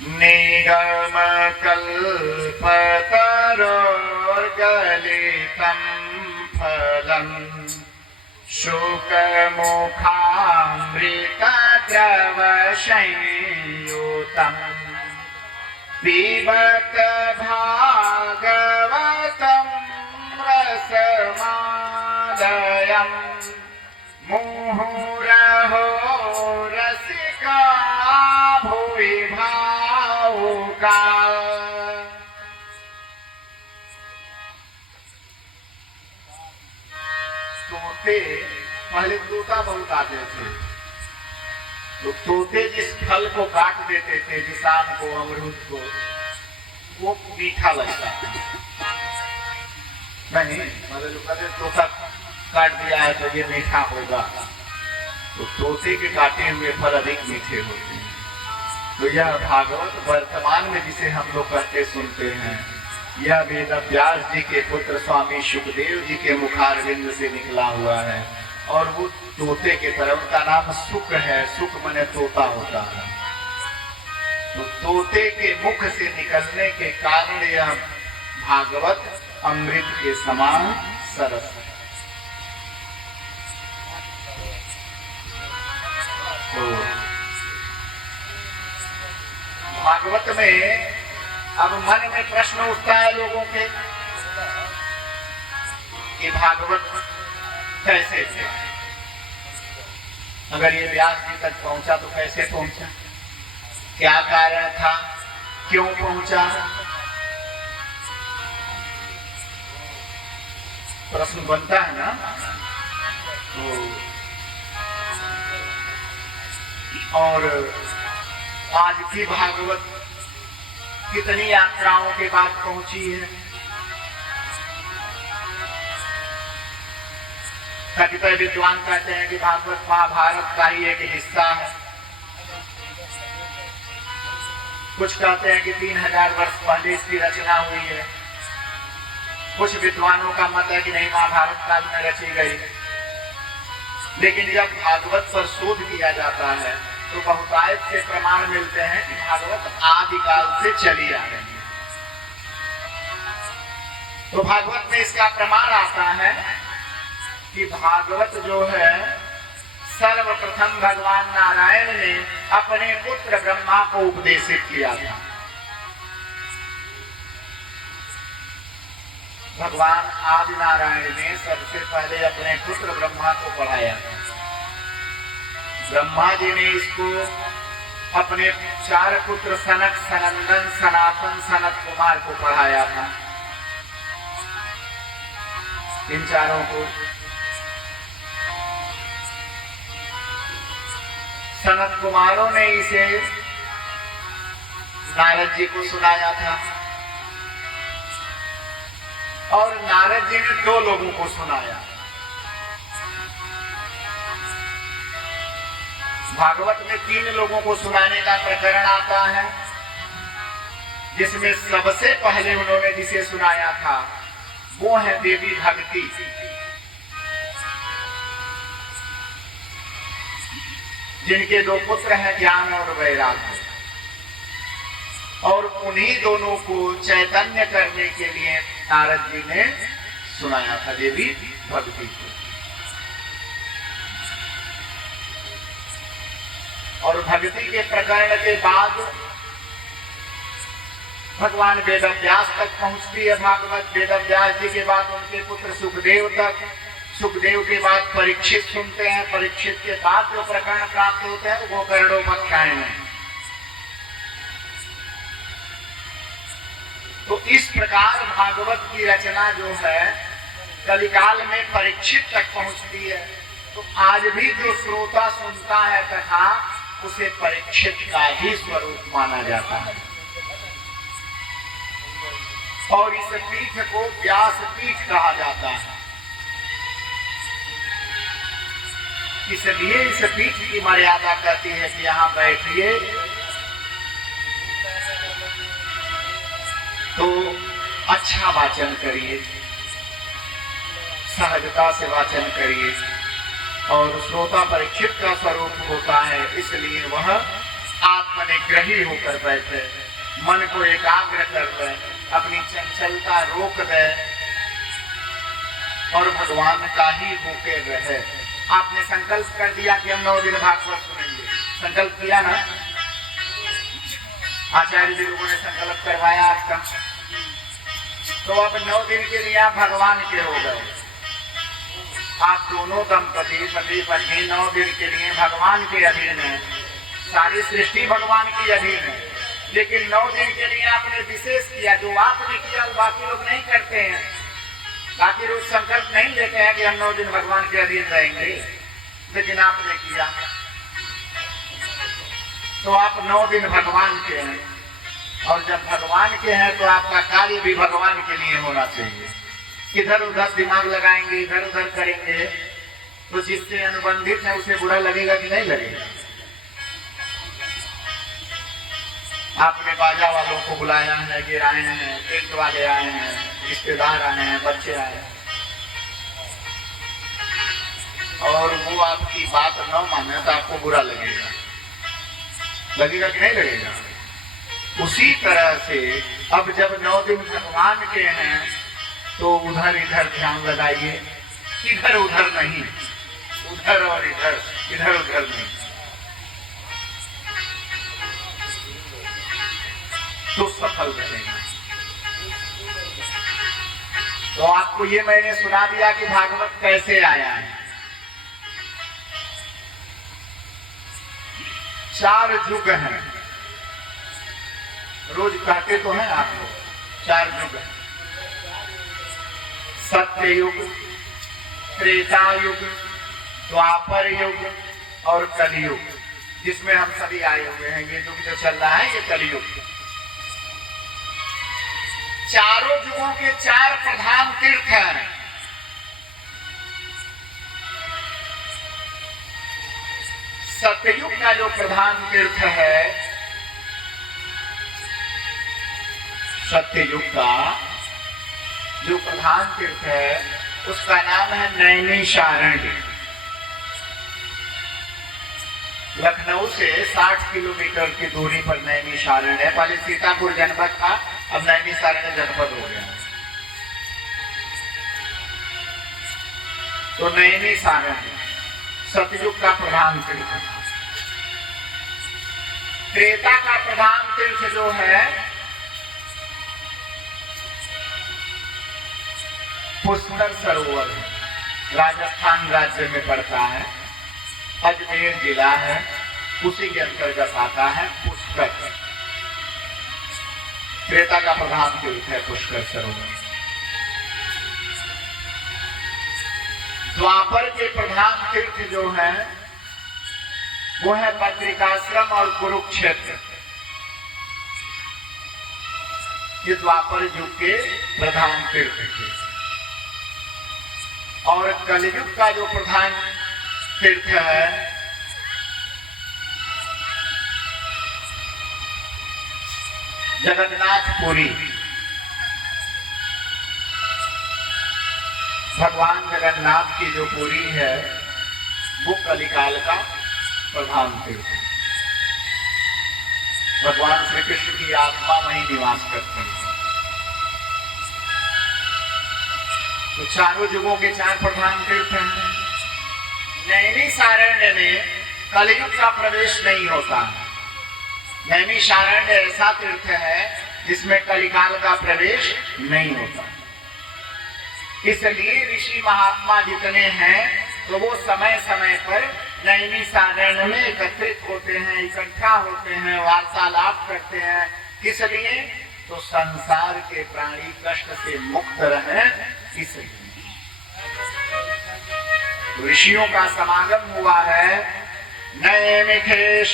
निगम कल्पतरोर्गलितं फलम् शुकमुखामृतद्रवसंयुतम् पिबत भागवतं रसमालयम् मुहुरहो रसिका भुवि भावुका। तोते पहले तोता बहुत आते थे, तो तोते जिस फल को काट देते थे, जिस आम को, अमरूद को, वो मीठा लगता नहीं। मतलब जो कहते तोता काट दिया है तो ये मीठा होगा, तो तोते के काटे हुए फल अधिक मीठे होते हैं। तो यह भागवत वर्तमान में जिसे हम लोग कहते सुनते हैं, यह वेद व्यास जी के पुत्र स्वामी सुखदेव जी के मुखारविंद से निकला हुआ है। और वो तोते के तरह, उनका नाम सुख है, सुख माने तोता होता है। तो तोते के मुख से निकलने के कारण यह भागवत अमृत के समान सरस है। तो भागवत में अब मन में प्रश्न उठता है लोगों के कि भागवत कैसे थे? अगर ये व्यास जी तक पहुंचा तो कैसे पहुंचा, क्या कारण था, क्यों पहुंचा? प्रश्न बनता है ना। तो और आज की भागवत कितनी यात्राओं के बाद पहुंची है। कतिपय विद्वान कहते हैं कि भागवत महाभारत का ही एक हिस्सा है। कुछ कहते हैं कि 3000 वर्ष पहले इसकी रचना हुई है। कुछ विद्वानों का मत है कि नहीं, महाभारत काल में रची गई। लेकिन जब भागवत पर शोध किया जाता है तो बहुतायत से प्रमाण मिलते हैं कि भागवत आदिकाल से चली आ रही है। तो भागवत में इसका प्रमाण आता है कि भागवत जो है सर्वप्रथम भगवान नारायण ने अपने पुत्र ब्रह्मा को उपदेशित किया था। भगवान आदि नारायण ने सबसे पहले अपने पुत्र ब्रह्मा को पढ़ाया था। ब्रह्मा जी ने इसको अपने 4 पुत्र सनक, सनंदन, सनातन, सनत कुमार को पढ़ाया था। इन चारों को सनत कुमारों ने इसे नारद जी को सुनाया था और नारद जी ने 2 लोगों को सुनाया। भागवत में 3 लोगों को सुनाने का प्रकरण आता है, जिसमें सबसे पहले उन्होंने जिसे सुनाया था वो है देवी भक्ति। जिनके 2 पुत्र हैं, ज्ञान और वैराग्य, और उन्हीं दोनों को चैतन्य करने के लिए नारद जी ने सुनाया था देवी भक्ति को। और भक्ति के प्रकरण के बाद भगवान वेदव्यास तक पहुंचती है भागवत। वेदव्यास जी के बाद उनके पुत्र सुखदेव तक, सुखदेव के बाद परीक्षित सुनते हैं, परीक्षित के बाद जो प्रकरण प्राप्त होते हैं वो गरुड़ोपाख्यान में। तो इस प्रकार भागवत की रचना जो है कलिकाल में परीक्षित तक पहुंचती है। तो आज भी जो श्रोता सुनता है कथा, उसे परीक्षित का ही स्वरूप माना जाता है। और इस पीठ को व्यास पीठ कहा जाता है। इसलिए इस पीठ की मर्यादा कहती है कि यहाँ बैठिए तो अच्छा वाचन करिए, सहजता से वाचन करिए। और श्रोता परीक्षित का स्वरूप होता है, इसलिए वह आत्मनिग्रही होकर बैठे, मन को एकाग्र कर दे, अपनी चंचलता रोक दे और भगवान का ही होके रहे। आपने संकल्प कर दिया कि हम 9 दिन भागवत सुनेंगे, संकल्प किया ना, आचार्य जी लोगों ने संकल्प करवाया आपका, तो अब 9 दिन के लिए आप भगवान के हो गए। आप दोनों दंपति पति पत्नी 9 दिन के लिए भगवान के अधीन है। सारी सृष्टि भगवान की अधीन है, लेकिन 9 दिन के लिए आपने विशेष किया। जो आपने किया वो बाकी लोग नहीं करते हैं। बाकी लोग संकल्प नहीं लेते हैं कि हम 9 दिन भगवान के अधीन रहेंगे, लेकिन आपने किया तो आप 9 दिन भगवान के हैं। और जब भगवान के हैं तो आपका कार्य भी भगवान के लिए होना चाहिए। इधर उधर दिमाग लगाएंगे, इधर उधर करेंगे तो जिससे अनुबंधित है उसे बुरा लगेगा कि नहीं लगेगा। आपने बाजा वालों को बुलाया है, गिर आए हैं, टेंट वाले आए हैं, रिश्तेदार आए हैं, बच्चे आए हैं, और वो आपकी बात न माने तो आपको बुरा लगेगा। लगेगा कि नहीं लगेगा। उसी तरह से अब जब 9 दिन भगवान के हैं तो उधर इधर ध्यान लगाइए, इधर उधर नहीं, उधर और इधर, इधर उधर नहीं, तो सफल रहेगा। तो आपको ये मैंने सुना दिया कि भागवत कैसे आया है। 4 युग हैं, रोज कहते तो हैं आप लोग, 4 युग हैं। सत्य युग, त्रेता युग, द्वापर युग और कलयुग, जिसमें हम सभी आए हुए हैं। ये युग जो चल रहा है ये कलयुग। चारों युगों के चार प्रधान तीर्थ हैं। सतयुग का जो प्रधान तीर्थ है, सत्ययुग का जो प्रधान तीर्थ है उसका नाम है नैमिषारण्य। लखनऊ से 60 किलोमीटर की दूरी पर नैमिषारण्य है। पहले सीतापुर जनपद था, अब नैमिषारण्य जनपद हो गया। तो नैमिषारण्य सतयुग का प्रधान तीर्थ था। त्रेता का प्रधान तीर्थ जो है पुष्कर सरोवर है, राजस्थान राज्य में पड़ता है, अजमेर जिला है, उसी के अंतर्गत आता है पुष्कर। त्रेता का प्रधान तीर्थ है पुष्कर सरोवर। द्वापर के प्रधान तीर्थ जो है वो है बद्रिकाश्रम और कुरुक्षेत्र। ये द्वापर युग के प्रधान तीर्थ थे। और कलयुग का जो प्रधान तीर्थ है जगन्नाथपुरी। भगवान जगन्नाथ की जो पुरी है वो कलिकाल का प्रधान तीर्थ है। भगवान श्री कृष्ण की आत्मा वहीं निवास करते हैं। तो चारों युगों के चार प्रधान तीर्थ हैं। नैमिषारण्य में कलयुग का प्रवेश नहीं होता। नैमिषारण्य ऐसा तीर्थ है जिसमें कलिकाल का प्रवेश नहीं होता। इसलिए ऋषि महात्मा जितने हैं तो वो समय समय पर नैमिषारण्य में एकत्रित होते हैं, इकट्ठा होते हैं, वार्तालाप करते हैं। किस लिए? तो संसार के प्राणी कष्ट से मुक्त रहें, इसलिए ऋषियों का समागम हुआ है। नैमिषेशोतमासीनं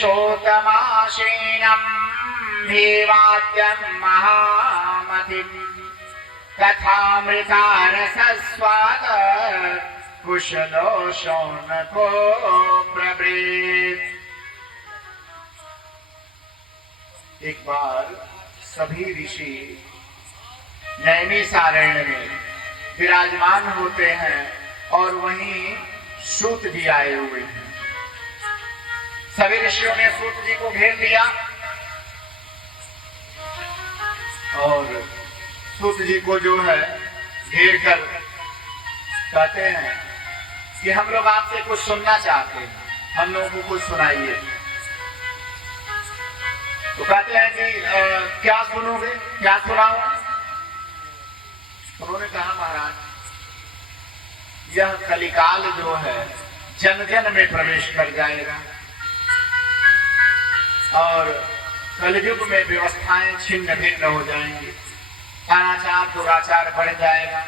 भीवाद्यं महामतिं कथामृतारसस्वाद कुशलो शौनको ब्रवीत। एक बार सभी ऋषि नैमिषारण्य में विराजमान होते हैं और वहीं सूत जी आए हुए हैं। सभी ऋषियों ने सूत जी को घेर लिया और सूत जी को जो है घेर कर कहते हैं कि हम लोग आपसे कुछ सुनना चाहते हैं, हम लोगों को कुछ सुनाइए। तो कहते हैं कि क्या सुनोगे, क्या सुनाओ? उन्होंने कहा महाराज यह कलिकाल जो है जन जन में प्रवेश कर जाएगा और कलयुग में व्यवस्थाएं छिन्न भिन्न हो जाएंगी, अनाचार दुराचार बढ़ जाएगा,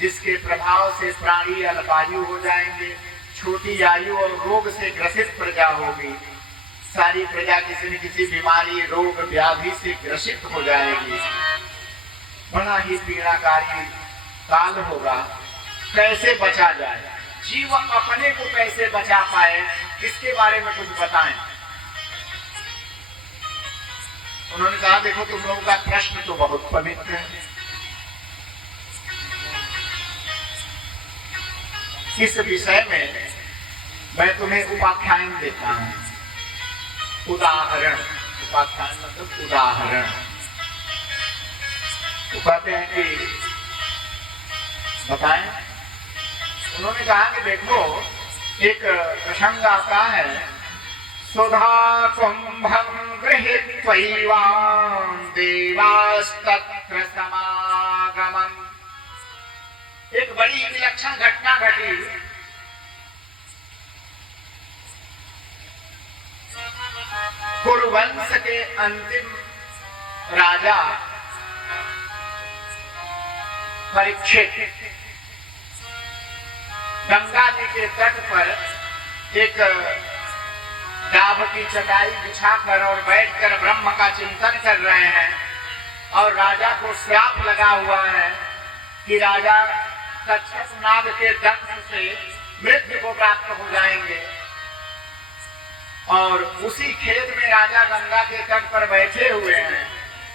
जिसके प्रभाव से प्राणी अल्पायु हो जाएंगे, छोटी आयु और रोग से ग्रसित प्रजा होगी। सारी प्रजा किसी न किसी बीमारी रोग व्याधि से ग्रसित हो जाएगी। बड़ा ही पीड़ाकारी काल होगा। कैसे बचा जाए, जीव अपने को कैसे बचा पाए, इसके बारे में कुछ बताएं। उन्होंने कहा देखो तुम लोगों का प्रश्न तो बहुत पवित्र है, इस विषय में मैं तुम्हें उपाख्यान देता हूं। उदाहरण, उपाख्यान मतलब उदाहरण। तो कहते हैं कि बताएं। उन्होंने कहा कि देखो एक प्रसंग आता है, सुधा कुंभं गृहीत्वैवां देवास्तत्र समागमम्। एक बड़ी विलक्षण घटना घटी। कुरुवंश के अंतिम राजा परीक्षित गंगा जी के तट पर एक डाभ की चटाई बिछाकर और बैठकर ब्रह्म का चिंतन कर रहे हैं। और राजा को श्राप लगा हुआ है कि राजा कच्छप नाग के दंश से मृत्यु को प्राप्त हो जाएंगे। और उसी खेत में राजा गंगा के तट पर बैठे हुए हैं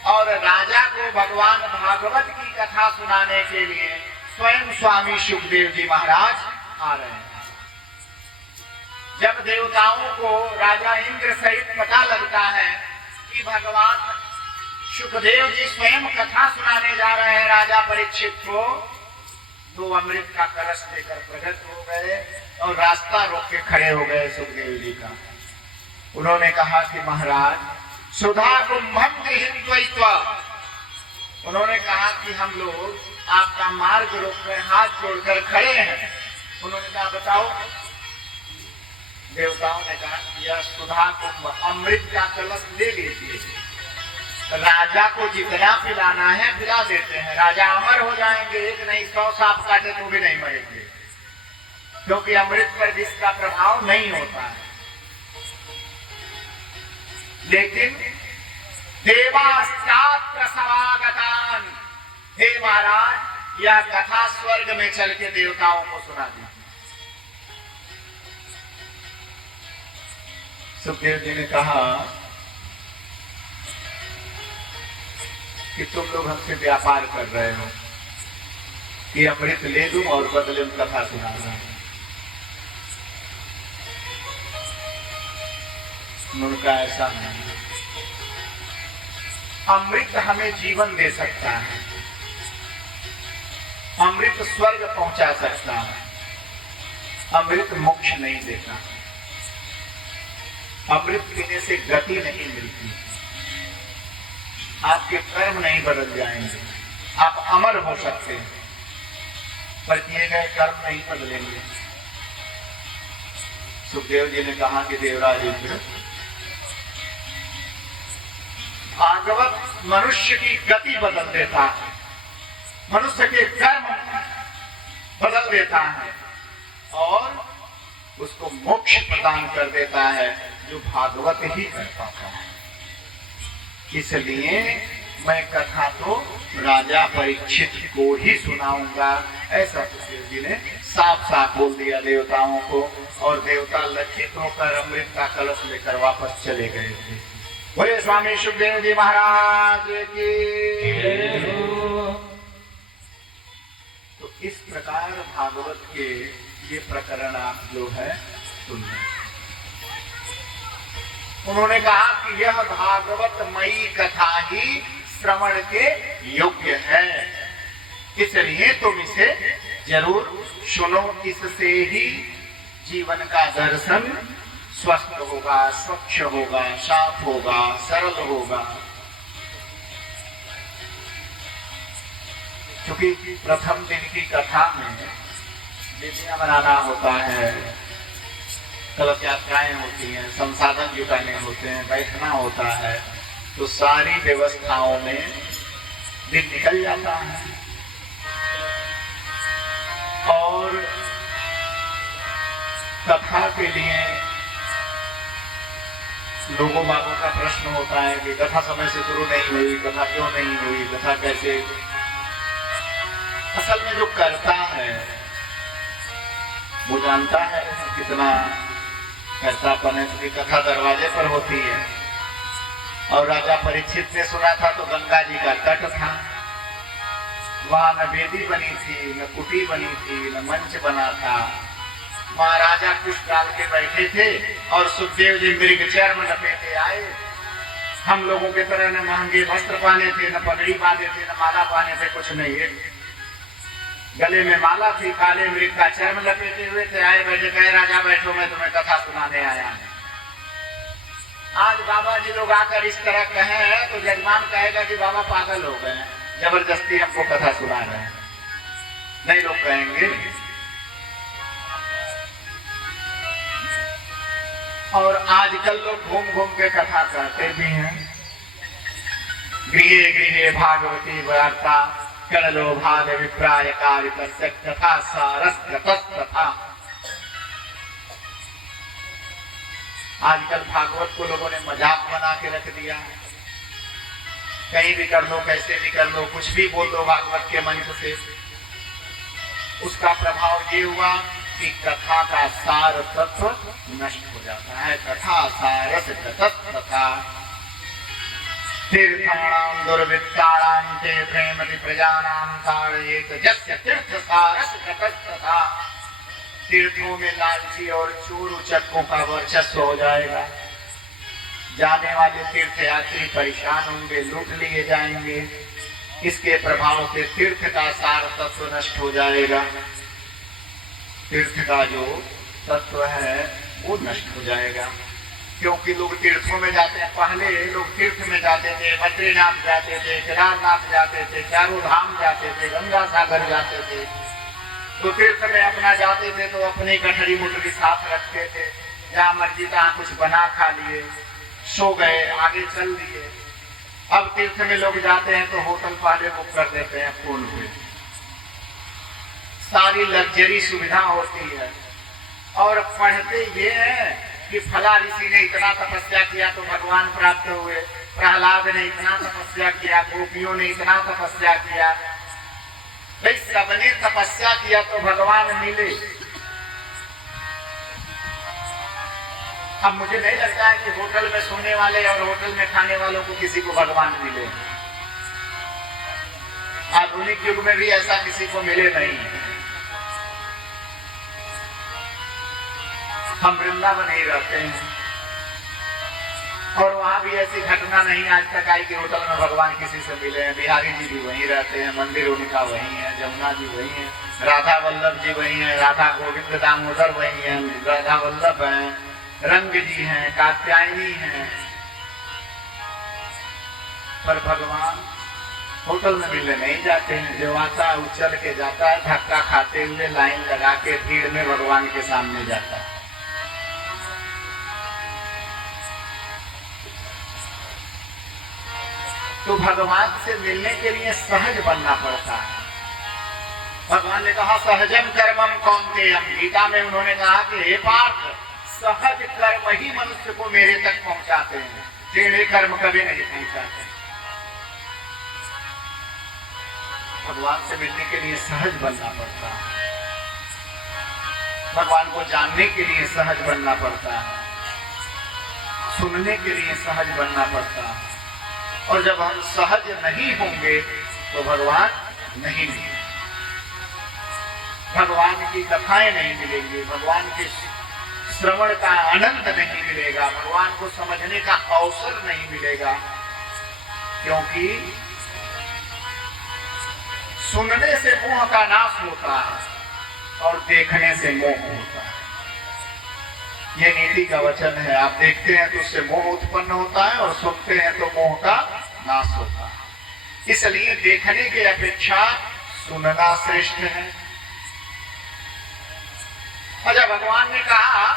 और राजा को भगवान भागवत की कथा सुनाने के लिए स्वयं स्वामी सुखदेव जी महाराज आ रहे हैं। जब देवताओं को राजा इंद्र सहित पता लगता है कि भगवान सुखदेव जी स्वयं कथा सुनाने जा रहे हैं राजा परीक्षित को, तो अमृत का कलश लेकर प्रकट हो गए और रास्ता रोक के खड़े हो गए सुखदेव जी का। उन्होंने कहा कि महाराज सुधा कुंभम हिंद्वैत्वा, उन्होंने कहा कि हम लोग आपका मार्ग रोककर हाथ जोड़कर खड़े हैं। उन्होंने कहा बताओ। देवताओं ने कहा यह सुधा कुंभ अमृत का कलश ले लीजिए, राजा को जितना पिलाना है पिला देते हैं, राजा अमर हो जाएंगे, एक नहीं 100 सांप काटे तो भी नहीं मरेंगे, क्योंकि अमृत पर विष का प्रभाव नहीं होता है। लेकिन देवास्त्रात्र समागतान, हे महाराज यह कथा स्वर्ग में चल के देवताओं को सुना दी। सुखदेव जी ने कहा कि तुम लोग हमसे व्यापार कर रहे हो कि अमृत ले लूं और बदले में कथा सुना रहा हूं। उनका ऐसा नहीं, अमृत हमें जीवन दे सकता है, अमृत स्वर्ग पहुंचा सकता है, अमृत मोक्ष नहीं देता। अमृत पीने से गति नहीं मिलती, आपके कर्म नहीं बदल जाएंगे, आप अमर हो सकते हैं पर किए गए कर्म नहीं बदलेंगे। सुखदेव जी ने कहा कि देवराज इंद्र, भागवत मनुष्य की गति बदल देता है, मनुष्य के कर्म बदल देता है और उसको मोक्ष प्रदान कर देता है, जो भागवत ही कर पाता है। इसलिए मैं कथा तो राजा परीक्षित को ही सुनाऊंगा, ऐसा सुखदेव जी ने साफ साफ बोल दिया देवताओं को। और देवता लज्जित होकर अमृत का कलश लेकर वापस चले गए थे। बोले स्वामी सुखदेव जी महाराज की। तो इस प्रकार भागवत के ये प्रकरण आप जो है सुनिए। उन्होंने कहा कि यह भागवतमयी कथा ही श्रवण के योग्य है, इसलिए तुम इसे जरूर सुनो। इससे ही जीवन का दर्शन स्वस्थ होगा, स्वच्छ होगा, साफ होगा, सरल होगा। क्योंकि प्रथम दिन की कथा में विधियां बनाना होता है, कलश यात्राएं होती हैं, संसाधन जुटाने होते हैं, बैठना होता है, तो सारी व्यवस्थाओं में दिन निकल जाता है। और कथा के लिए लोगों बागों का प्रश्न होता है कि कथा समय से शुरू नहीं हुई, कथा क्यों नहीं हुई, कथा कैसे। असल में जो करता है वो जानता है कितना कर्तापन है, क्योंकि कथा दरवाजे पर होती है। और राजा परीक्षित ने सुना था तो गंगा जी का तट था, वहां न वेदी बनी थी, न कुटी बनी थी, न मंच बना था। महाराजा कुछ डाल के बैठे थे और सुखदेव जी मृग चर्म लपेटे आए। हम लोगों की तरह न महंगे वस्त्र पहने थे, न पगड़ी बांधे थे, न माला पहने थे, कुछ नहीं। गले में माला थी, काले मृग का चर्म लपेटे हुए थे। आए बैठे, कहे राजा बैठो, मैं तुम्हें कथा सुनाने आया हूं। आज बाबा जी लोग आकर इस तरह कहें तो जजमान कहेगा कि बाबा पागल हो गए, जबरदस्ती हमको कथा सुना रहे हैं। नहीं, लोग कहेंगे। और आजकल लोग घूम घूम के कथा करते भी हैं। गृहे गृहे भागवती वार्ता कड़लो भाग विप्राय कार्य तथा सारस तथा। आजकल भागवत को लोगों ने मजाक बना के रख दिया है। कहीं भी कर लो, कैसे भी कर लो, कुछ भी बोल दो भागवत के मंत्र से, उसका प्रभाव ये हुआ कि कथा का सार तत्व नष्ट हो जाता है। कथा सारस तथा तीर्थाणाम दुर्वृत्ताणाम ते प्रेमति प्रजानाम सारयेत यस्य तीर्थ सारस तथा। तीर्थों में लालची और चोर उचक्कों का वर्चस्व हो जाएगा। जाने वाले तीर्थयात्री परेशान होंगे, लूट लिए जाएंगे। इसके प्रभाव से तीर्थ का सार तत्व नष्ट हो जाएगा। तीर्थ का जो तत्व है वो नष्ट हो जाएगा। क्योंकि लोग तीर्थों में जाते हैं, पहले लोग तीर्थ में जाते थे, बद्रीनाथ जाते थे, केदारनाथ जाते थे, चारों धाम जाते थे, गंगा सागर जाते थे। तो तीर्थ में अपना जाते थे तो अपनी गठरी मुठरी साथ रखते थे, जहाँ मर्जी तहाँ कुछ बना खा लिए, सो गए, आगे चल दिए। अब तीर्थ में लोग जाते हैं तो होटल पहले बुक कर देते हैं फोन पे, सारी लग्जरी सुविधा होती है। और पढ़ते ये है कि फला ऋषि ने इतना तपस्या किया तो भगवान प्राप्त हुए, प्रहलाद ने इतना तपस्या किया, गोपियों ने इतना तपस्या किया। भाई सबने तपस्या किया तो भगवान मिले। अब मुझे नहीं लगता है कि होटल में सोने वाले और होटल में खाने वालों को किसी को भगवान मिले। आधुनिक युग में भी ऐसा किसी को मिले नहीं। हम वृंदावन ही रहते हैं और वहां भी ऐसी घटना नहीं आज तक आई कि होटल में भगवान किसी से मिले हैं। बिहारी जी भी वहीं रहते हैं, मंदिर उनका वहीं है, जमुना जी वहीं है, राधा वल्लभ जी वहीं है, राधा गोविंद दामोदर वहीं है, राधा वल्लभ हैं, रंग जी हैं, कात्यायनी हैं। पर भगवान होटल में मिलने नहीं जाते हैं। जो आता है उछल के जाता है, धक्का खाते हुए लाइन लगा के भीड़ में भगवान के सामने जाता है। तो भगवान से मिलने के लिए सहज बनना पड़ता है। भगवान ने कहा सहजम कर्मम कौन्तेयम। गीता में उन्होंने कहा कि हे पार्थ, सहज कर्म ही मनुष्य को मेरे तक पहुंचाते हैं, टेढ़े कर्म कभी नहीं पहुंचाते। भगवान से मिलने के लिए सहज बनना पड़ता है, भगवान को जानने के लिए सहज बनना पड़ता है, सुनने के लिए सहज बनना पड़ता है। और जब हम सहज नहीं होंगे तो भगवान नहीं मिलेंगे, भगवान की कथाएं नहीं मिलेंगी, भगवान के श्रवण का आनंद नहीं मिलेगा, भगवान को समझने का अवसर नहीं मिलेगा। क्योंकि सुनने से मोह का नाश होता है और देखने से मोह होता है। ये नीति का वचन है। आप देखते हैं तो उससे मोह उत्पन्न होता है और सुनते हैं तो मोह का नाश होता है। इसलिए देखने की अपेक्षा सुनना श्रेष्ठ है। अच्छा, भगवान ने कहा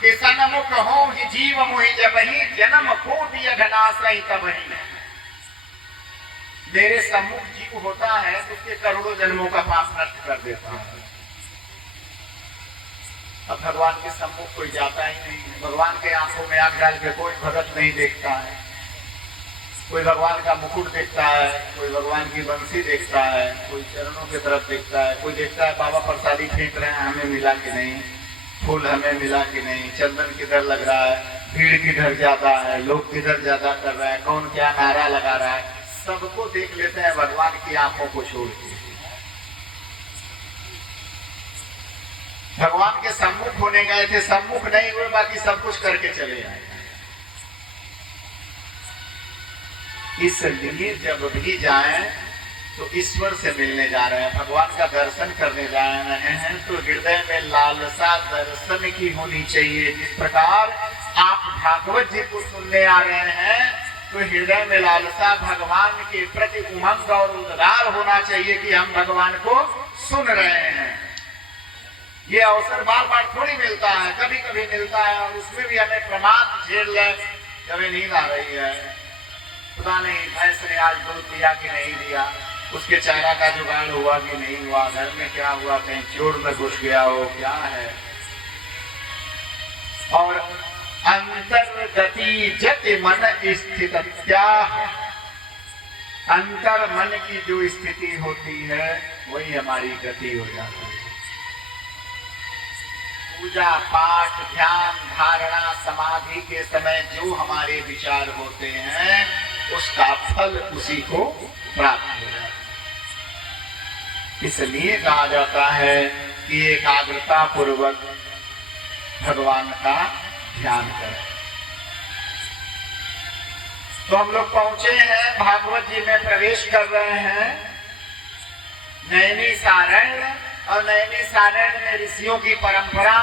कि सन्मुख हो ही जीव मोहि जबहि, जन्म कोटि अघनाशय तबहि। मेरे सम्मुख जीव होता है तो उसके करोड़ों जन्मों का पाप नष्ट कर देता है। अब भगवान के सम्मुख कोई जाता ही नहीं। भगवान के आंखों में आंख डाल के कोई भगत नहीं देखता है। कोई भगवान का मुकुट देखता है, कोई भगवान की बंसी देखता है, कोई चरणों की तरफ देखता है, कोई देखता है बाबा प्रसादी फेंक रहे हैं, हमें मिला कि नहीं, फूल हमें मिला कि नहीं, चंदन किधर लग रहा है, भीड़ किधर ज्यादा है, लोग किधर ज्यादा कर रहा है, कौन क्या नारा लगा रहा है, सबको देख लेते हैं भगवान की आंखों को छोड़ के। भगवान के सम्मुख होने गए थे, सम्मुख नहीं हुए, बाकी सब कुछ करके चले आए। इसलिए जब भी जाएं तो ईश्वर से मिलने जा रहे हैं, भगवान का दर्शन करने जा रहे हैं, तो हृदय में लालसा दर्शन की होनी चाहिए। जिस प्रकार आप भागवत जी को सुनने आ रहे हैं तो हृदय में लालसा, भगवान के प्रति उमंग और उद्गार होना चाहिए कि हम भगवान को सुन रहे हैं। ये अवसर बार बार थोड़ी मिलता है, कभी कभी मिलता है और उसमें भी हमें प्रमाद झेल ले। कभी नींद आ रही है, पता नहीं भैंस ने आज दूध दिया कि नहीं दिया, उसके चारा का जुगाड़ हुआ कि नहीं हुआ, घर में क्या हुआ, कहीं चोर में घुस गया हो, क्या है। और अंतर्गति जति मन स्थित अंतर मन की जो स्थिति होती है वही हमारी गति हो जाती है। पूजा पाठ ध्यान धारणा समाधि के समय जो हमारे विचार होते हैं उसका फल उसी को प्राप्त हो जाता है। इसलिए कहा जाता है कि एकाग्रता पूर्वक भगवान का ध्यान करें। तो हम लोग पहुंचे हैं, भागवत जी में प्रवेश कर रहे हैं। नैनी सारण्य और नैनी सारण्य में ऋषियों की परंपरा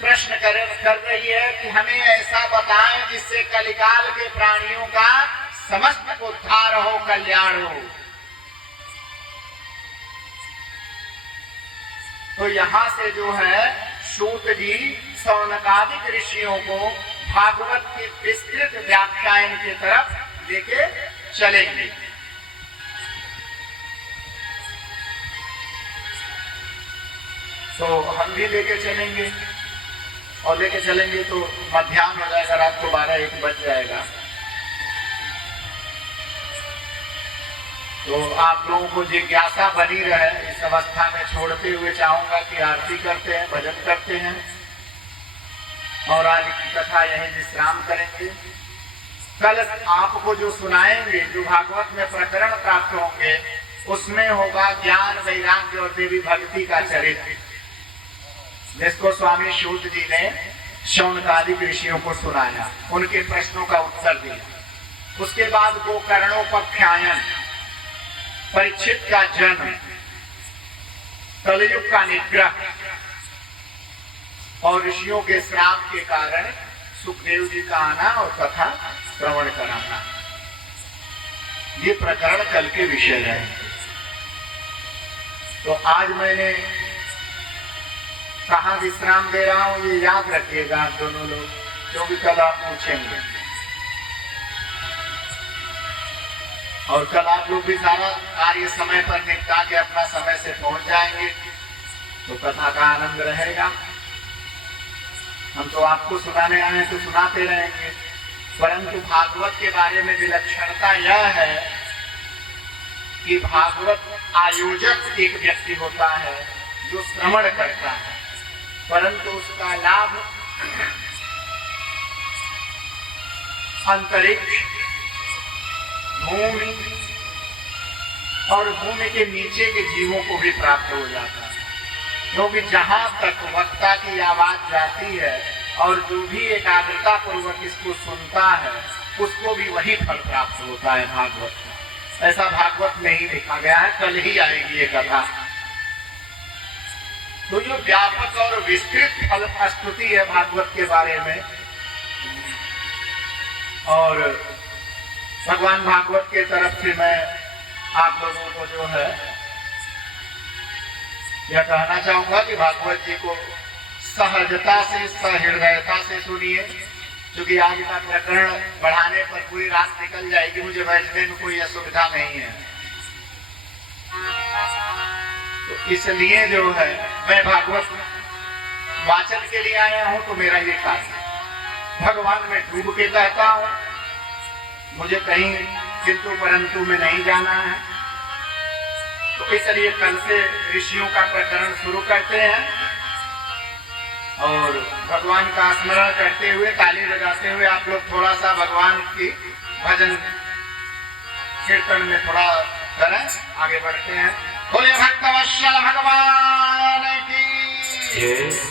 प्रश्न कर रही है कि हमें ऐसा बताएं जिससे कलिकाल के प्राणियों का समस्त उद्धार हो, कल्याण हो। तो यहाँ से जो है सूत जी सौनकादिक ऋषियों को भागवत के विस्तृत व्याख्यान की तरफ लेके चलेंगे। तो हम भी लेके चलेंगे और लेके चलेंगे तो मध्याह्न हो जाएगा, रात को 12-1 बज जाएगा। तो आप लोगों को जिज्ञासा बनी रहे, इस अवस्था में छोड़ते हुए चाहूंगा कि आरती करते हैं, भजन करते हैं और आज की कथा यहीं विश्राम करेंगे। कल आपको जो सुनाएंगे, जो भागवत में प्रकरण प्राप्त होंगे, उसमें होगा ज्ञान वैराग्य और देवी भक्ति का चरित्र, जिसको स्वामी सूत जी ने शौनकादिक ऋषियों को सुनाया, उनके प्रश्नों का उत्तर दिया। उसके बाद गोकर्णोपाख्यान, परीक्षित का जन्म, कलयुग का निग्रह और ऋषियों के श्राप के कारण सुखदेव जी का आना और कथा श्रवण कराना, ये प्रकरण कल के विषय है। तो आज मैंने कहाँ विश्राम दे रहा हूं ये याद रखिएगा आप दोनों लोग, क्योंकि कल आप पूछेंगे और कल आप लोग भी सारा कार्य समय पर निपटा के अपना समय से पहुंच जाएंगे, तो कथा का आनंद रहेगा। हम तो आपको सुनाने आए तो सुनाते रहेंगे, परंतु भागवत के बारे में विलक्षणता यह है कि भागवत आयोजक एक व्यक्ति होता है जो श्रवण करता है, परंतु उसका लाभ अंतरिक्ष, भूमि और भूमि के नीचे के जीवों को भी प्राप्त हो जाता है, क्योंकि जहां तक वक्ता की आवाज जाती है और जो भी एकाग्रता पूर्वक इसको सुनता है उसको भी वही फल प्राप्त होता है भागवत का। ऐसा भागवत में ही लिखा गया है, कल ही आएगी ये कथा। तो ये व्यापक और विस्तृत फल स्तुति है भागवत के बारे में। और भगवान भागवत के तरफ से मैं आप लोगों को जो है यह कहना चाहूंगा कि भागवत जी को सहजता से, सहृदयता से सुनिए, क्योंकि आज का प्रकरण बढ़ाने पर पूरी रात निकल जाएगी, मुझे बैठने में कोई असुविधा नहीं है। तो इसलिए जो है मैं भागवत वाचन के लिए आया हूं, तो मेरा ये कार्य भगवान में डूब के कहता हूं, मुझे कहीं किंतु परंतु में नहीं जाना है। तो इसलिए कल से ऋषियों का प्रकरण शुरू करते हैं और भगवान का स्मरण करते हुए, ताली बजाते हुए आप लोग थोड़ा सा भगवान की भजन कीर्तन में थोड़ा करें, आगे बढ़ते हैं। बोले भक्तवत्सल भगवान की।